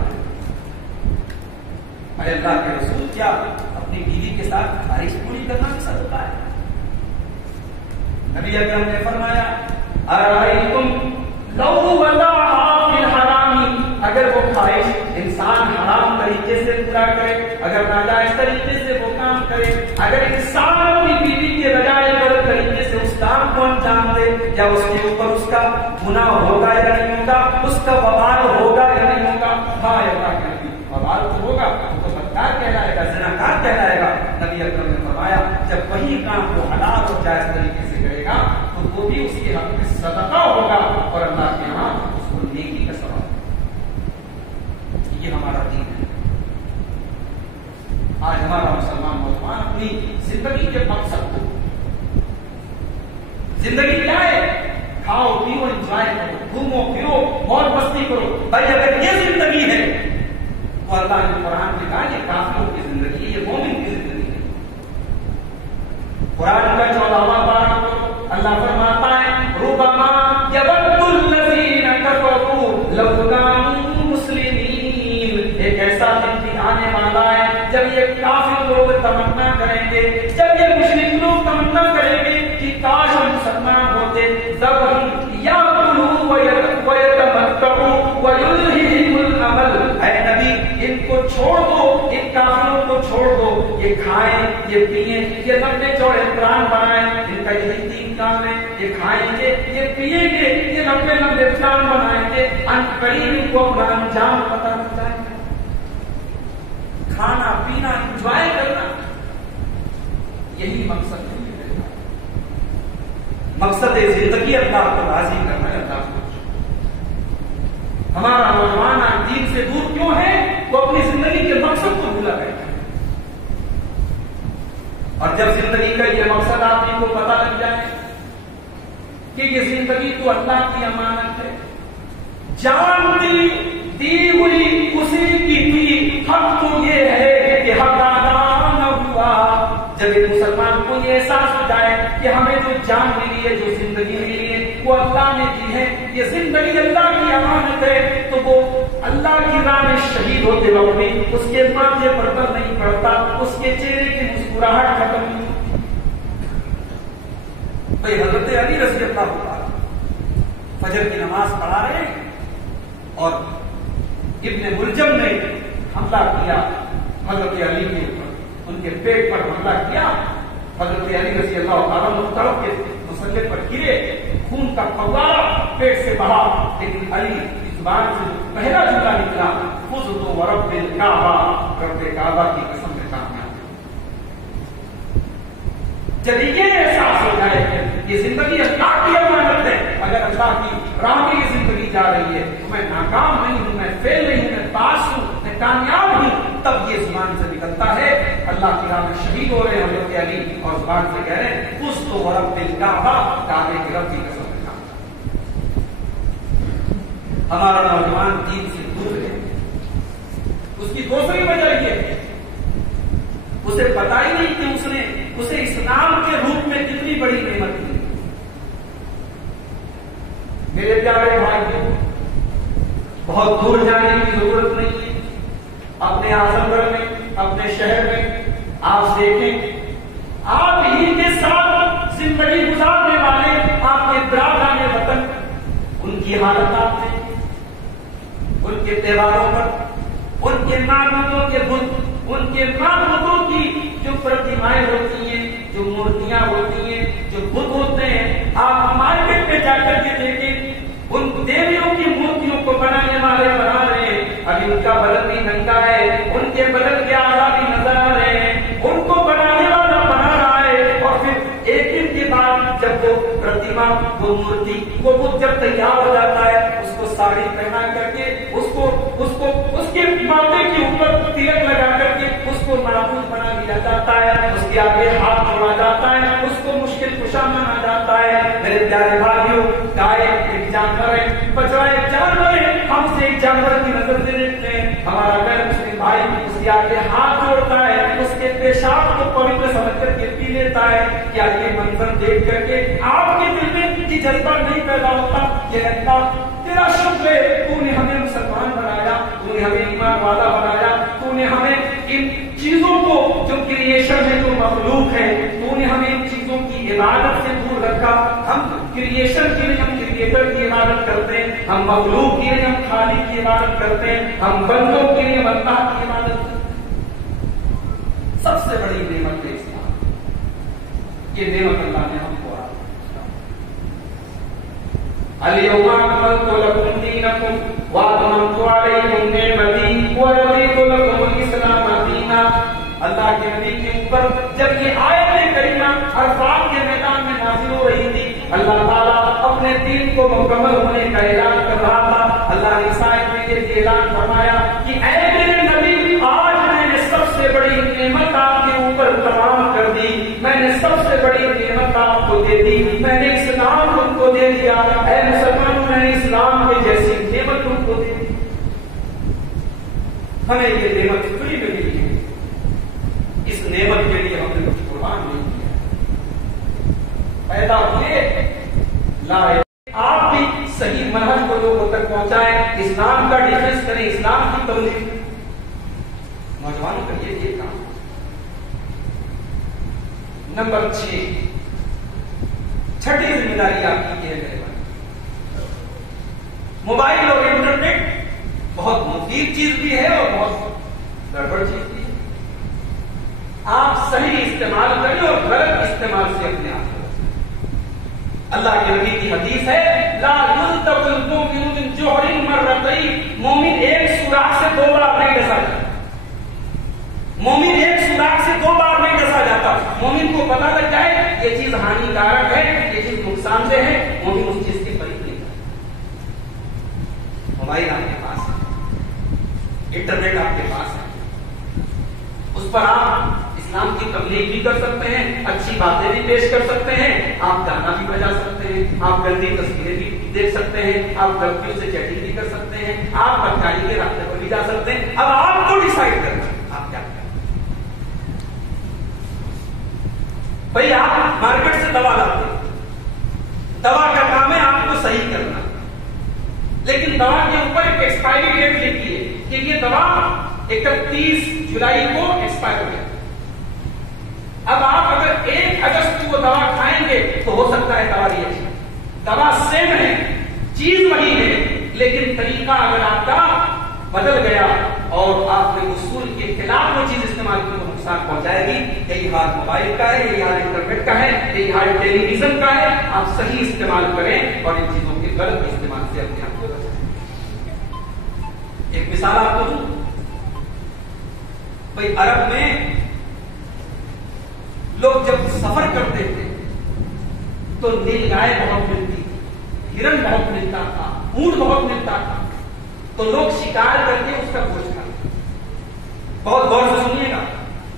اے اللہ کے رسول کیا اپنی بیوی کے ساتھ خواہش پوری کرنا بھی صدقہ ہے؟ نبی اکرم نے فرمایا ارائیتم لو وضعها فی الحرام، اگر وہ خواہش انسان حرام طریقے سے پورا کرے، اگر ناجائز طریقے سے وہ کام کرے، اگر انسان اپنی بیوی کے بجائے غلط طریقے سے اس کام کو انجام دے، یا اس کے اوپر اس کا گناہ ہوگا یا نہیں ہوگا، اس کا وبال ہوگا یا نہیں ہوگا؟ ہاں اللہ کے نبی وبال تو ہوگا، تو بدکار کہلائے گا، زناکار کہلائے گا۔ نبی اکرم نے فرمایا جب وہی کام وہ حلال اور جائز طریقے سے کرے گا تو وہ بھی اس کے حق میں صدقہ ہوگا اور اللہ کے یہاں اس کو نیکی کا ثواب۔ یہ ہمارا دین ہے۔ آج ہمارا مسلمان نوجوان اپنی زندگی کے مقصد کو، زندگی کیا ہے؟ کھاؤ پیو انجوائے کرو، گھومو پھرو موج مستی کرو۔ بھائی اگر یہ زندگی ہے تو اللہ نے قرآن میں کہا یہ کافروں کی زندگی ہے، یہ مومن کی زندگی ہے۔ قرآن کا 14واں پارہ اللہ فرماتا ہے ربما یود الذین کفروا لو کانوا مسلمین، ایک ایسا دن بھی آنے والا ہے جب یہ کافر لوگ تمنا کریں گے، جب یہ مشرک لوگ تمنا کریں گے کہ کاش ہم مسلمان ہوتے، ذرہم یاکلوا ویتمتعوا ویلہہم الامل۔ اے نبی ان کو چھوڑ دو، ان کافروں کو چھوڑ دو، یہ کھائیں یہ پیئیں، یہ لمبے چوڑے پلان بنائیں، ان کا یہی تین کام ہے، یہ کھائیں گے یہ پیئیں گے یہ لمبے لمبے پلان بنائیں گے، ان قریب ان کو اپنا انجام پتہ چل جائے گا۔ کھانا پینا انجوائے کرنا یہی مقصد ہے۔ مقصد زندگی اللہ کو راضی کرنا ہے، اللہ کو۔ ہمارا نوجوان دین سے دور کیوں ہے؟ وہ اپنی زندگی کے مقصد کو بھولا گیا۔ اور جب زندگی کا یہ مقصد آدمی کو پتہ لگ جائے کہ یہ زندگی تو اللہ کی امانت ہے، جان دی ہوئی اسی کی تھی، حق تو یہ ہے کہ حق ادا نہ ہوا۔ جب ایک مسلمان کو یہ احساس ہو جائے کہ ہمیں جو جان ملی ہے، جو زندگی ملی ہے وہ اللہ نے دی ہے، یہ زندگی اللہ کی امانت ہے، تو وہ اللہ کی راہ میں شہید ہوتے وقت بھی اس کے ماتھے پر بر نہیں پڑتا، اس کے چہرے کی مسکراہٹ ختم نہیں ہوتی۔ بھائی حضرت علی رضی اللہ عنہ فجر کی نماز پڑھا رہے ہیں اور ابن ملجم نے حملہ کیا حضرت علی کے اوپر، ان کے پیٹ پر حملہ کیا۔ حضرت علی رضی اللہ عنہ مختلف کے مسلح پر گرے، خون کا فوارہ پیٹ سے بہا، لیکن علی کی زبان سے پہلا جملہ نکلا فزت ورب الکعبہ، رب کعبہ کی قسم سے کامیاب۔ جب یہ احساس ہو جائے کہ یہ زندگی اللہ کی امانت ہے، اگر اللہ کی راہ میں یہ زندگی جا رہی ہے تو میں ناکام نہیں ہوں، میں فیل نہیں ہوں، میں پاس ہوں، میں کامیاب ہوں، تب یہ زبان سے نکلتا ہے اللہ کی راہ میں شہید ہو رہے ہیں حضرت علی، اور زبان سے کہہ رہے ہیں فزت ورب الکعبہ، کعبے کی رب کی قسم سے کامیاب۔ ہمارا نوجوان دین سے دور ہے، اس کی دوسری وجہ یہ ہے اسے پتا ہی نہیں کہ اسے اسلام کے روپ میں کتنی بڑی نعمت دی۔ میرے پیارے بھائیوں، بہت دور جانے کی ضرورت نہیں ہے، اپنے اعظم گڑھ میں، اپنے شہر میں آپ دیکھیں، آپ ہی کے ساتھ زندگی گزارنے والے آپ کے برادران وطن، ان کی حالات میں، ان کے تہواروں پر، ان کے معبودوں کے بت، ان کے معبودوں کی جو پرتمائیں ہوتی ہیں، جو مورتیاں ہوتی ہیں، جو بت ہوتے ہیں، آپ مارکیٹ میں جا کر کے دیکھیں، ان دیویوں کی مورتیوں کو بنانے والے بنا رہے ہیں، ابھی ان کا بدن بھی ننگا ہے، ان کے بدن کے اعضاء بھی نظر آ رہے ہیں، ان کو بنانے والا بنا رہا ہے، اور پھر ایک دن کے بعد جب وہ پرتما، وہ مورتی، وہ بت جب تیار ہو جاتا ہے، اس کو ساڑی پہنا کر کے، اس کے ماتھے کے اوپر تلک لگا کر کے اس کو معبود بنا لیا جاتا ہے، اس کے آگے ہاتھ جوڑا جاتا ہے، اس کو مشکل کشا مانا جاتا ہے۔ میرے پیارے بھائیوں، گائے ایک جانور ہے، بچڑا ایک جانور ہے، ہم سے ایک جانور کی نظر سے دیکھتے ہیں، ہمارا غیر مسلم بھائی اس کے آگے ہاتھ جوڑتا ہے، اس کے پیشاب کو پوتر سمجھ کر کے پی لیتا ہے۔ کیا یہ منظر دیکھ کر کے آپ کے دل میں یہ جذبہ نہیں پیدا ہوتا کہ اللہ تیرا شکر ہے، تو نے ہمیں مسلمان بنایا، تو نے ہمیں ایمان والا بنایا، تو نے ہمیں ان چیزوں کو جو کریشن ہے، جو مخلوق ہے، تو نے ہمیں ان چیزوں کی عبادت سے دور رکھ رکھا. ہم کریشن کے لیے ہم کریٹر کی عبادت کرتے ہیں, ہم مخلوق کے لیے ہم خالق کی عبادت کرتے ہیں, ہم بندوں کے لیے اللہ کی عبادت کرتے ہیں. سب سے بڑی نعمت ہے اسلام. یہ نعمت اللہ نے ہم کو اليوم اکملت لکم دینکم واتممت علیکم نعمتی ورضیت لکم الاسلام دینا. اللہ کے نبی کے اوپر جب یہ آیت کریمہ عرفات کے میدان میں نازل ہو رہی تھی, اللہ تعالیٰ اپنے دین کو مکمل ہونے کا اعلان کر رہا تھا. اللہ نے اس آیت میں یہ اعلان فرمایا کہ اے میرے نبی, آج میں نے سب سے بڑی نعمت آپ کے اوپر تمام کر دی, میں نے سب سے بڑی نعمت آپ کو دے دی, میں نے اسلام تم کو دے دیا. اے مسلمانوں, میں نے اسلام کے جیسی نعمت تم کو دے دی. ہمیں یہ نعمت فری میں ملی ہے, اس نعمت کے لیے ہم نے کچھ قربان نہیں کیا. پیدا ہوئے لائے, آپ بھی صحیح منہج کو لوگوں تک پہنچائیں, اسلام کا ڈیفینس کریں, اسلام کی تبلیغ. نوجوانوں کا یہ کام. نمبر 6, چھٹی ذمہ داری آپ کی ہے. موبائل اور انٹرنیٹ بہت مفید چیز بھی ہے اور بہت گڑبڑ چیز بھی ہے. آپ صحیح استعمال کریں اور غلط استعمال سے اپنے آپ کو. اللہ کے نبی کی حدیث ہے, لا یلتق المؤمن من جوہر مرتين, مومن ایک سوراخ سے 2 بار نہیں ڈسا جاتا. مومن ایک سوراخ سے 2 بار نہیں ڈسا جاتا. مومن کو پتہ لگ جائے یہ چیز ہانی کارک ہے, یہ چیز نقصان دہ ہے, مومن اس چیز کی قریب نہیں کرتا. موبائل آپ کے پاس ہے, انٹرنیٹ آپ کے پاس ہے, اس پر آپ اسلام کی تبلیغ بھی کر سکتے ہیں, اچھی باتیں بھی پیش کر سکتے ہیں, آپ گانا بھی بجا سکتے ہیں, آپ گندی تصویریں بھی دیکھ سکتے ہیں, آپ لڑکیوں سے چیٹنگ بھی کر سکتے ہیں, آپ بدکاری کے راستے پر بھی جا سکتے ہیں. اب آپ کو ڈیسائیڈ کرنا آپ کیا کریں. بھائی آپ مارکیٹ سے دوا لاتے ہیں, دوا کا کام ہے آپ کو صحیح کرنا, لیکن دوا کے اوپر ایک ایکسپائری ڈیٹ لکھی ہے کہ یہ دوا 31 جولائی کو ایکسپائر ہو گیا. اب آپ اگر 1 اگست کو دوا کھائیں گے تو ہو سکتا ہے دوا ریئیکشن. دوا سیم ہے, چیز وہی ہے, لیکن طریقہ اگر آپ کا بدل گیا اور آپ نے اصول کے خلاف وہ چیز استعمال کی تو نقصان پہنچائے گی. یہی حال موبائل کا ہے, یہی حال انٹرنیٹ کا ہے, یہی حال ٹیلی ویژن کا ہے. آپ صحیح استعمال کریں اور ان چیزوں کے غلط استعمال سے اپنے آپ کو بچائیں. ایک مثال آپ کو دوں. بھائی عرب میں لوگ جب سفر کرتے تھے تو نیل گائے بہت ملتی تھی, ہرن بہت ملتا تھا, اونٹ بہت ملتا تھا, تو لوگ شکار کر کے اس کا گوشت کھاتے. بہت غور سے سنیے گا.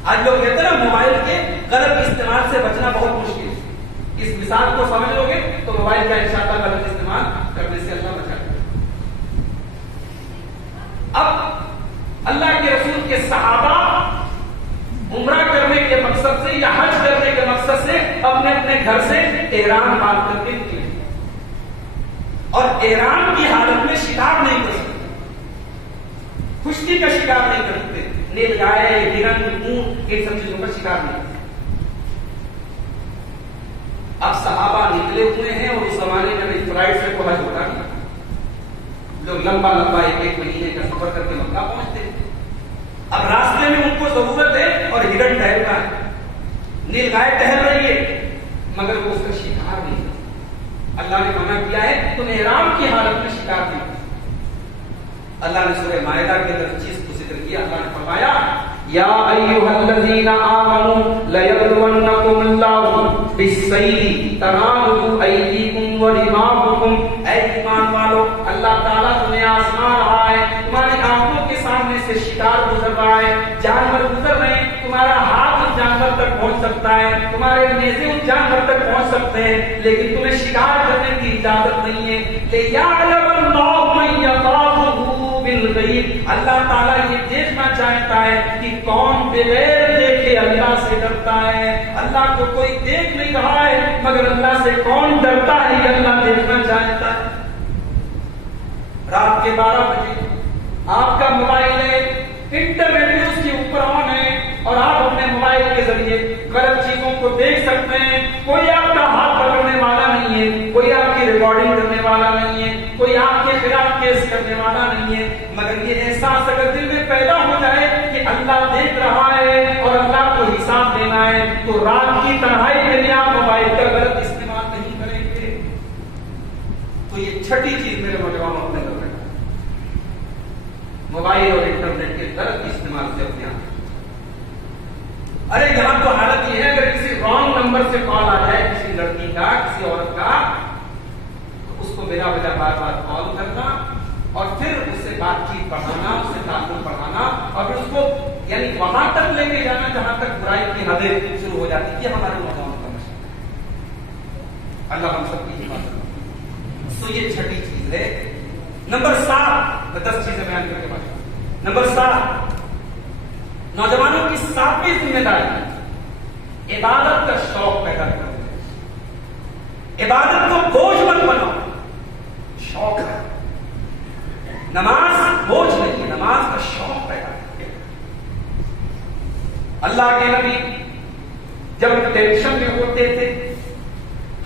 آج لوگ کہتے ہیں نا موبائل کے غلط استعمال سے بچنا بہت مشکل ہے. اس مثال کو سمجھ لو گے تو موبائل کا انشاءاللہ غلط استعمال کرنے سے اللہ بچائے. اب اللہ کے رسول کے صحابہ عمرہ کرنے کے مقصد سے یا حج کرنے کے مقصد سے اپنے اپنے گھر سے احرام باندھ کر کے نکلے, اور احرام کی حالت میں شکار نہیں کر سکتے, خشکی کا شکار نہیں کر سکتے, نیل گائے, ہرن, اونٹ, ان سب چیزوں کا شکار نہیں. اب صحابہ نکلے ہوئے ہیں اور اس زمانے میں فلائٹ سے کوئی حج ہوتا نہیں, لوگ لمبا لمبا 1 مہینے کا سفر کر کے مکہ پہنچتے ہیں. اب راستے میں ان کو ضرورت ہے اور ہرن ٹہلتا ہے, نیل گائے ٹہل رہی ہے, مگر وہ اس کا شکار نہیں. اللہ نے منع کیا ہے تم احرام کی حالت میں شکار نہیں. اللہ نے سورہ مائدہ کے اندر چیز کو ذکر کیا. اللہ نے فرمایا یا ایھا الذین آمنوا لیبلونکم اللہ بالصید تنالوا ایدیکم ورماحکم. اے ایمان والو, اللہ تعالیٰ تمہیں آزما رہا ہے, تمہاری آنکھوں کے سامنے سے شکار گزر رہا ہے, جانور گزر رہے ہیں, تمہارا ہاتھ اس جانور تک پہنچ سکتا ہے, تمہارے نیزے اس جانور تک پہنچ سکتے ہیں, لیکن تمہیں شکار کرنے کی اجازت نہیں ہے. لیعلم اللہ من یخافہ بالغیب. اللہ تعالیٰ یہ دیکھنا چاہتا ہے کہ کون بغیر دیکھے اللہ سے ڈرتا ہے. اللہ کو کوئی دیکھ نہیں رہا ہے, مگر اللہ سے کون ڈرتا ہے یہ اللہ دیکھنا چاہتا ہے. رات کے 12 بجے آپ کا موبائل ہے, انٹرنیٹ اس کے اوپر آن ہے, اور آپ اپنے موبائل کے ذریعے غلط چیزوں کو دیکھ سکتے ہیں. کوئی آپ کا ہاتھ پکڑنے والا ریکارڈنگ کرنے والا نہیں ہے، کوئی آپ کے خلاف کیس کرنے والا نہیں ہے، مگر یہ احساس اگر دل میں پیدا ہو جائے کہ اللہ دیکھ رہا ہے اور اللہ کو حساب دینا ہے، تو رات کی تنہائی میں بھی آپ موبائل کا غلط استعمال نہیں کریں گے۔ تو یہ چھٹی چیز میرے نوجوانوں اپنے گھر میں، موبائل اور انٹرنیٹ کے غلط استعمال سے اپنے آپ۔ ارے یہاں تو حالت یہ ہے اگر کسی رانگ نمبر سے کال آ جائے کسی لڑکی کا، کسی عورت کا، تو اس کو بلا وجہ بار بار کال کرنا اور پھر اس سے بات چیت بڑھانا، اس سے تعلق بڑھانا اور پھر اس کو یعنی وہاں تک لے کے جانا جہاں تک برائی کی حدیں شروع ہو جاتی ہے۔ یہ ہمارے نوجوانوں کا مسئلہ ہے، اللہ ہم سب کی حفاظت۔ تو یہ چھٹی چیز ہے۔ نمبر 7، 10 چیزیں بیان کر کے بعد نمبر 7، نوجوانوں کی 7ویں ذمہ داری عبادت کا شوق پیدا کرنا۔ عبادت کو بوجھ مت بناؤ، شوق ہے۔ نماز بوجھ نہیں ہے، نماز کا شوق پیدا کرے۔ اللہ کے نبی جب ٹینشن میں ہوتے تھے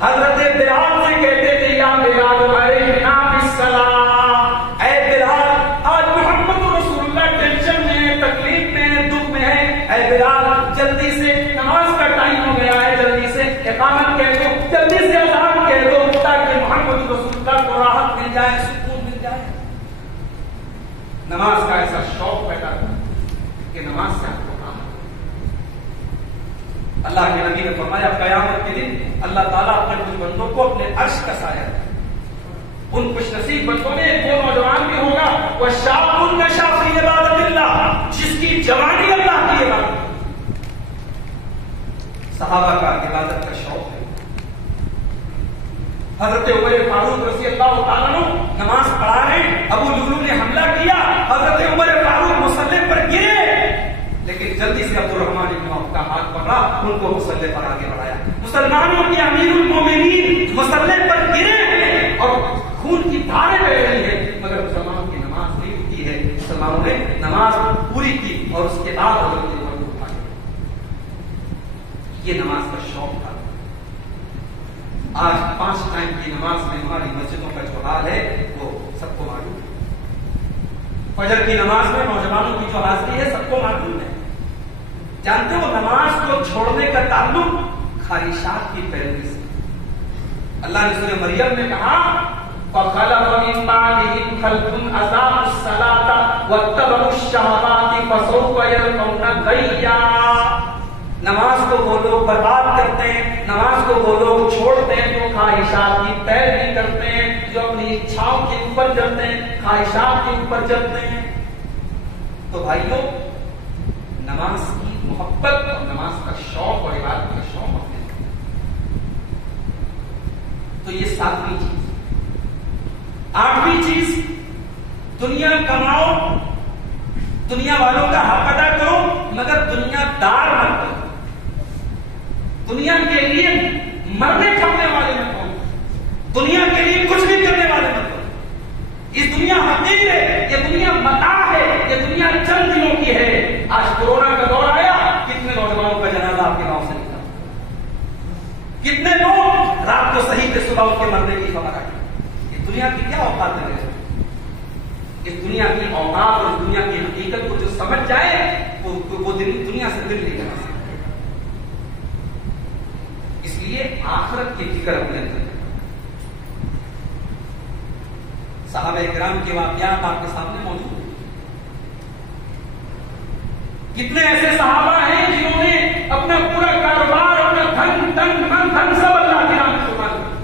حضرت بلال سے کہتے تھے یا بلال علینا بالصلاۃ، اے بلال آج محمد رسول اللہ ٹینشن میں ہے، تکلیف میں ہے، دکھ میں ہے، اے بلال جلدی سے نماز کا ٹائم ہو گیا ہے، جلدی سے اقامت کہہ دو، جلدی سے اذان کہہ دو تاکہ محمد رسول اللہ کو راحت مل جائے، سکون مل جائے۔ نماز کا ایسا شوق پیدا کرو کہ نماز سے آپ کو راحت۔ اللہ کے نبی نے فرمایا قیامت کے دن اللہ تعالیٰ اپنے کچھ بندوں کو اپنے عرش کا سایہ دے، ان خوش نصیب بندوں میں وہ نوجوان بھی ہوگا وَشَابٌ نَشَأَ فِي عِبَادَةِ اللَّهِ، جس کی جوانی اللہ کی عبادت۔ صحابہ کا عبادت کا شوق ہے۔ حضرت عمر فاروق رضی اللہ تعالیٰ عنہ نماز پڑھا رہے، ابو لؤلؤ نے حملہ کیا، حضرت عمر فاروق مصلی پر گرے، لیکن جلدی سے عبد الرحمن بن عوف کا ہاتھ پکڑا، ان کو مصلی پر آگے بڑھایا۔ مسلمانوں کی امیر المومنین مصلی پر گرے اور خون کی دھاریں بہ رہی ہے، مگر مسلمانوں کی نماز نہیں ہوتی ہے۔ مسلمانوں نے نماز پوری کی اور اس کے بعد حضرت عمر کو اٹھایا۔ یہ نماز کا شوق تھا۔ آج 5 ٹائم کی نماز میں ہماری مسجدوں کا جو حال ہے وہ سب کو معلوم ہے۔ فجر کی نماز میں نوجوانوں کی جو حاضری ہے سب کو معلوم ہے۔ جانتے ہو نماز کو چھوڑنے کا تعلق خواہشات کی پیروی سے۔ اللہ نے سورہ مریم میں کہا فَخَلَفَ مِن بَعْدِهِمْ خَلْفٌ أَضَاعُوا الصَّلَاةَ وَاتَّبَعُوا الشَّهَوَاتِ فَسَوْفَ يَلْقَوْنَ غَيًّا۔ نماز کو وہ لوگ برباد کرتے ہیں، نماز کو وہ لوگ چھوڑتے ہیں جو خواہشات کی پیروی کرتے ہیں، جو اپنی اچھاؤں کے اوپر چلتے ہیں، خواہشات کے اوپر چلتے ہیں۔ تو بھائیوں نماز کی محبت اور نماز کا شوق اور عبادت کا شوق ہوتے ہیں۔ تو یہ 7ویں چیز۔ 8ویں چیز، دنیا کماؤ، دنیا والوں کا حق ادا کرو، مگر دنیا دار مت کرو۔ دنیا کے لیے مرنے کھپنے والے مت کرو، دنیا کے لیے کچھ بھی کرنے والے مت کرو۔ یہ دنیا حقیر ہے، یہ دنیا متاع ہے، یہ دنیا چند دنوں کی ہے۔ آج کورونا کا دور آیا، کتنے نوجوانوں کا جنازہ آپ کے گاؤں سے نکلا، کتنے لوگ رات کو صحیح سے صبح اٹھ کے مرنے کی خبر آئی۔ یہ دنیا کی کیا اوقات ہے؟ اس دنیا کی اوقات اور اس دنیا کی حقیقت کو جو سمجھ جائے وہ دنیا سے دل نہیں لگا سکتا۔ اس لیے آخرت کی فکر اپنے اندر۔ صحابہ کرام کے واقعات آپ کے سامنے موجود ہیں۔ کتنے ایسے صحابہ ہیں جنہوں نے اپنا پورا کاروبار، اپنا دھن سب اللہ کے نام سے قربان کیا۔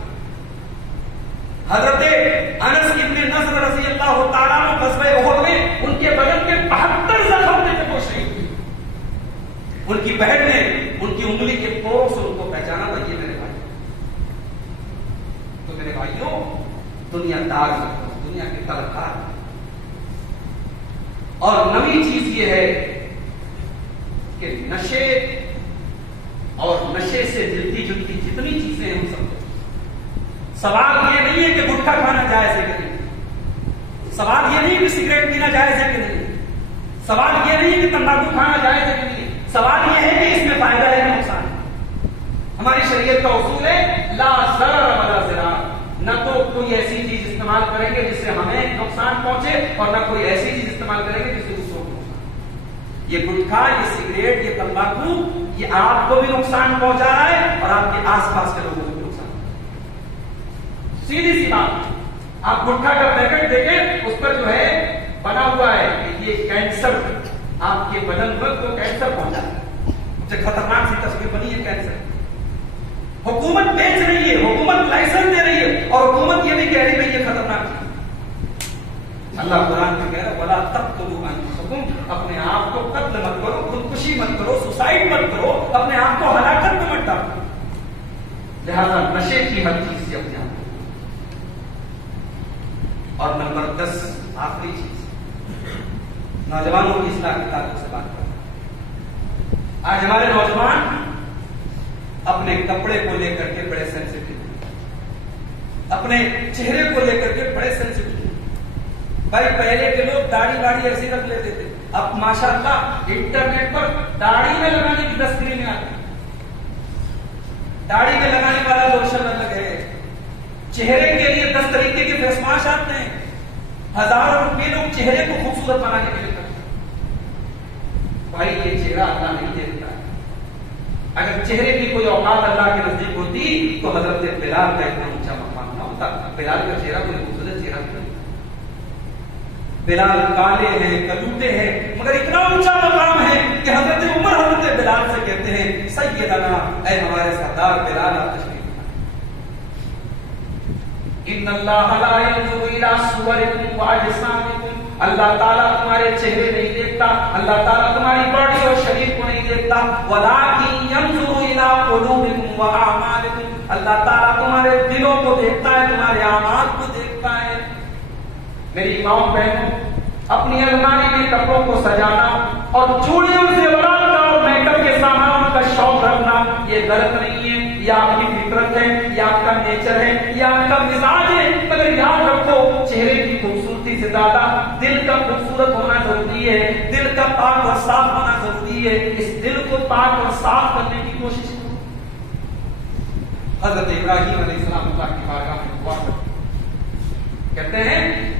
حضرت انس ابن نضر رضی اللہ تعالیٰ عنہ غزوہ احد میں ان کے بدن میں 72 زخم تھے، وہ شہید ہوئے۔ ان کی بہن نے ان کی انگلی کے پوروں سے ان کو پہچانا تھا، یہ میرے بھائی۔ تو میرے بھائیوں دنیا دار دنیا کے طلبکار۔ اور نئی چیز یہ ہے کہ نشے اور نشے سے ملتی جلتی جتنی چیزیں ہیں ہم سب کو، سوال یہ نہیں ہے کہ گٹکا کھانا جائز ہے کہ نہیں، سوال یہ نہیں کہ سگریٹ پینا جائز ہے کہ نہیں، سوال یہ نہیں کہ تمباکو کھانا جائز ہے کہ نہیں، سوال یہ ہے کہ اس میں فائدہ ہے کہ نقصان ہے۔ ہماری شریعت کا اصول ہے لا ضرر ولا ضرار، نہ تو کوئی ایسی چیز استعمال کریں گے جس سے ہمیں نقصان پہنچے اور نہ کوئی ایسی چیز استعمال کریں گے جس سے دوسروں کو نقصان۔ یہ گٹکا، یہ سگریٹ، یہ تمباکو، یہ آپ کو بھی نقصان پہنچا رہا ہے اور آپ کے آس پاس کے لوگوں کو بھی نقصان۔ سیدھی سی بات، آپ گٹکا کا پیکٹ دیکھیں، اس پر جو ہے بنا ہوا ہے کہ یہ کینسر آپ کے بدن پر کو کینسر پہنچا ہے۔ خطرناک سی تصویر بنی ہے کینسر۔ حکومت بیچ رہی ہے، حکومت لائسنس دے رہی ہے اور حکومت یہ بھی کہہ رہی ہے یہ خطرناک ہے۔ اللہ قرآن میں کہہ رہا ہے وَلَا تَقْتُلُوا أَنفُسَكُمْ، اپنے آپ کو قتل مت کرو، خودکشی مت کرو، سوسائڈ مت کرو، اپنے آپ کو ہلاکت میں مت ڈالو۔ لہذا نشے کی ہر چیز سے اپنے آپ کو۔ اور نمبر 10 آخری چیز، نوجوانوں کی اصلاح کے تعلق سے بات کریں۔ آج ہمارے نوجوان اپنے کپڑے کو لے کر کے بڑے سینسیٹیو ہیں، اپنے چہرے کو لے کر کے بڑے سینسیٹیو ہیں۔ بھائی پہلے کے لوگ داڑھی واڑی ایسے رکھ لیتے تھے، اب ماشاءاللہ انٹرنیٹ پر داڑھی میں لگانے کی تسکرینیں آتی ہیں، داڑھی میں لگانے والا لوشن الگ ہے، چہرے کے لیے 10 طریقے کے فیس واش آتے ہیں، ہزاروں روپے لوگ چہرے کو خوبصورت بنانے کے لیے کرتے ہیں۔ بھائی یہ چہرہ اللہ نہیں دیکھتا ہے۔ اگر چہرے کی کوئی اوقات اللہ کے نزدیک ہوتی تو حضرت بلال کا اتنا اونچا مقام نہ ہوتا۔ بلال کا چہرہ کوئی خوبصورت چہرہ نہیں، بلال کالے ہیں، کلوٹے ہیں، مگر اتنا اونچا مقام ہے کہ حضرت عمر حضرت بلال سے کہتے ہیں سیدنا، اے ہمارے سردار بلال آپ تشریف ان اللہ لا ينظر الى صوركم واجسامكم، اللہ تعالیٰ تمہارے چہرے نہیں دیکھتا، اللہ تعالیٰ تمہاری باڈی اور شریر کو نہیں دیکھتا، ولكن ينظر الى قلوبكم واعمالكم، اللہ تعالیٰ تمہارے دلوں کو دیکھتا ہے، تمہارے اعمال کو دیکھتا ہے۔ میری ماؤں بہنوں، اپنی الماری میں کپڑوں کو سجانا اور چوڑیوں سے زیورات کا اور میک اپ کے سامان کا شوق رکھنا یہ غلط نہیں ہے، یہ آپ کی فطرت ہے، یہ آپ کا نیچر ہے، یہ آپ کا مزاج ہے، مگر یاد رکھو چہرے کی خوبصورتی سے زیادہ دل کا خوبصورت ہونا ضروری ہے، دل کا پاک اور صاف ہونا ضروری ہے۔ اس دل کو پاک اور صاف کرنے کی کوشش کرو۔ حضرت ابراہیم علیہ السلام اللہ کی بارگاہ میں دعا کرتے، کہتے ہیں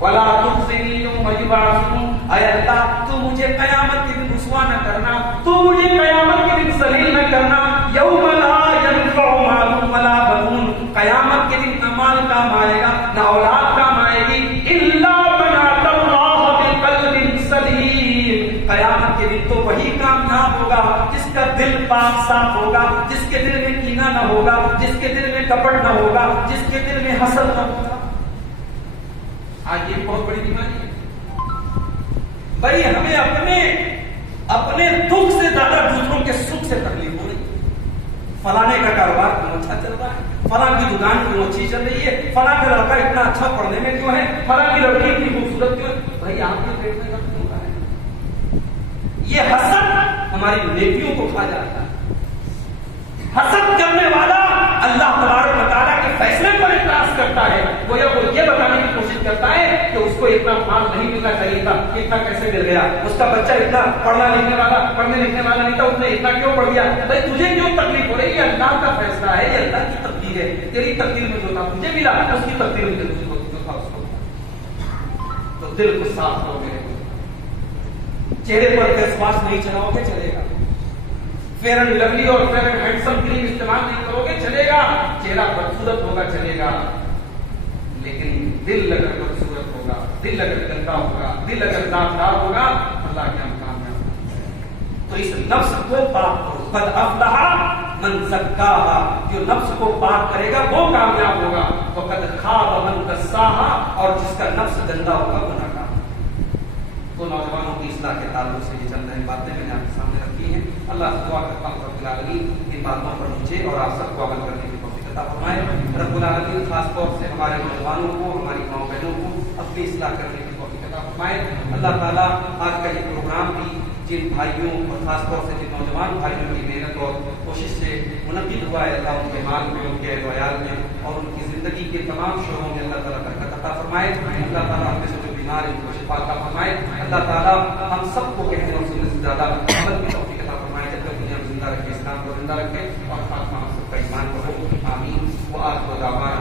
وَلَا تُخْزِنِي يَوْمَ يُبْعَثُونَ، اے اللہ تو مجھے قیامت کے دن رسوا نہ کرنا، تو مجھے قیامت کے دن ذلیل نہ کرنا۔ یوم لا ينفع مال ولا بنون، قیامت کے دن نہ مال کام آئے گا نہ اولاد کام آئے گی، الا من اتى الله بقلب سلیم، قیامت کے دن تو وہی کامیاب ہوگا جس کا دل پاک صاف ہوگا، جس کے دل میں کینہ نہ ہوگا، جس کے دل میں کپٹ نہ ہوگا، جس کے دل میں حسد نہ ہوگا۔ آج یہ بہت بڑی بیماری ہے بھائی، ہمیں اپنے دکھ سے زیادہ دوسروں کے سکھ سے تکلیف ہو رہی ہے۔ فلانے کا کاروبار کیوں اچھا چل رہا ہے، فلاں کی دکان کیوں اچھی چل رہی ہے، فلاں کا لڑکا اتنا اچھا پڑھنے میں کیوں ہے، فلاں کی لڑکی اتنی خوبصورت کیوں ہے۔ بھائی آپ کے پیٹ میں درد کیوں ہو رہا ہے؟ یہ حسد ہماری نیکیوں کو کھا جاتا ہے۔ حسد کرنے والا اللہ تبارک و تعالیٰ کے فیصلے پر اعتراض کرتا ہے، وہ یہ بتانے کی کوشش کرتا ہے کہ اس کو اتنا مال نہیں ملنا چاہیے تھا، اتنا کیسے مل گیا، اس کا بچہ اتنا پڑھنے لکھنے والا نہیں تھا، اس نے اتنا کیوں پڑھ گیا۔ بھائی تجھے کیوں تکلیف ہو رہی ہے؟ یہ اللہ کا فیصلہ ہے، یہ اللہ کی تقدیر ہے، تیری تقدیر میں جو تھا مجھے ملا، اس کی تقدیر میں جو تھا اس کو۔ تو دل کو صاف کرو میرے، چہرے پر فیس واش نہیں چلاؤ گے چلے گا، فیئر اینڈ لولی اور فیئر اینڈ ہینڈسم کریم استعمال نہیں کرو گے چلے گا، چہرہ بدصورت ہوگا چلے گا، لیکن دل اگر بدصورت ہوگا، دل اگر گندا ہوگا، دل اگر داغدار ہوگا، اللہ کے ہم کامیاب ہوگا۔ تو اس نفس کو پاک کرو، قد افلح من زکاہا، جو نفس کو پاک کرے گا وہ کامیاب ہوگا، وقد خاب من دساہا، اور جس کا نفس گندا ہوگا وہ ناکام۔ تو نوجوانوں کی اصلاح کے تعلق سے یہ چند باتیں میں نے آپ کے سامنے رکھی ہیں۔ اللہ سے دعا کرتا ہوں رب العالمین ان باتوں پر مجھے اور آپ سب کو عمل کرنے کی توفیق عطا فرمائے۔ رب العالمین خاص طور سے ہمارے نوجوانوں کو، ہماری ماؤں بہنوں کو اپنی اصلاح کرنے کی توفیق عطا فرمائے۔ اللہ تعالیٰ آج کا یہ پروگرام بھی جن بھائیوں اور خاص طور سے جن نوجوان بھائیوں کی محنت اور کوشش سے منعقد ہوا ہے، اللہ ان کے مال میں، ان کے اہل وعیال میں اور ان کی زندگی کے تمام شعبوں میں اللہ تعالیٰ برکت عطا فرمائے۔ اللہ تعالیٰ ہم سے جو بیمار ہیں ان کو شفا عطا فرمائے۔ اللہ تعالیٰ ہم سب کو کہنے اور سننے سے زیادہ عمل کی توفیق عطا فرمائے، جب تک دنیا میں زندہ رکھے، اسلام کو زندہ رکھے اور خاتمہ ہم سب کا ایمان کو ہو۔ آمین۔ وآخر دعوانا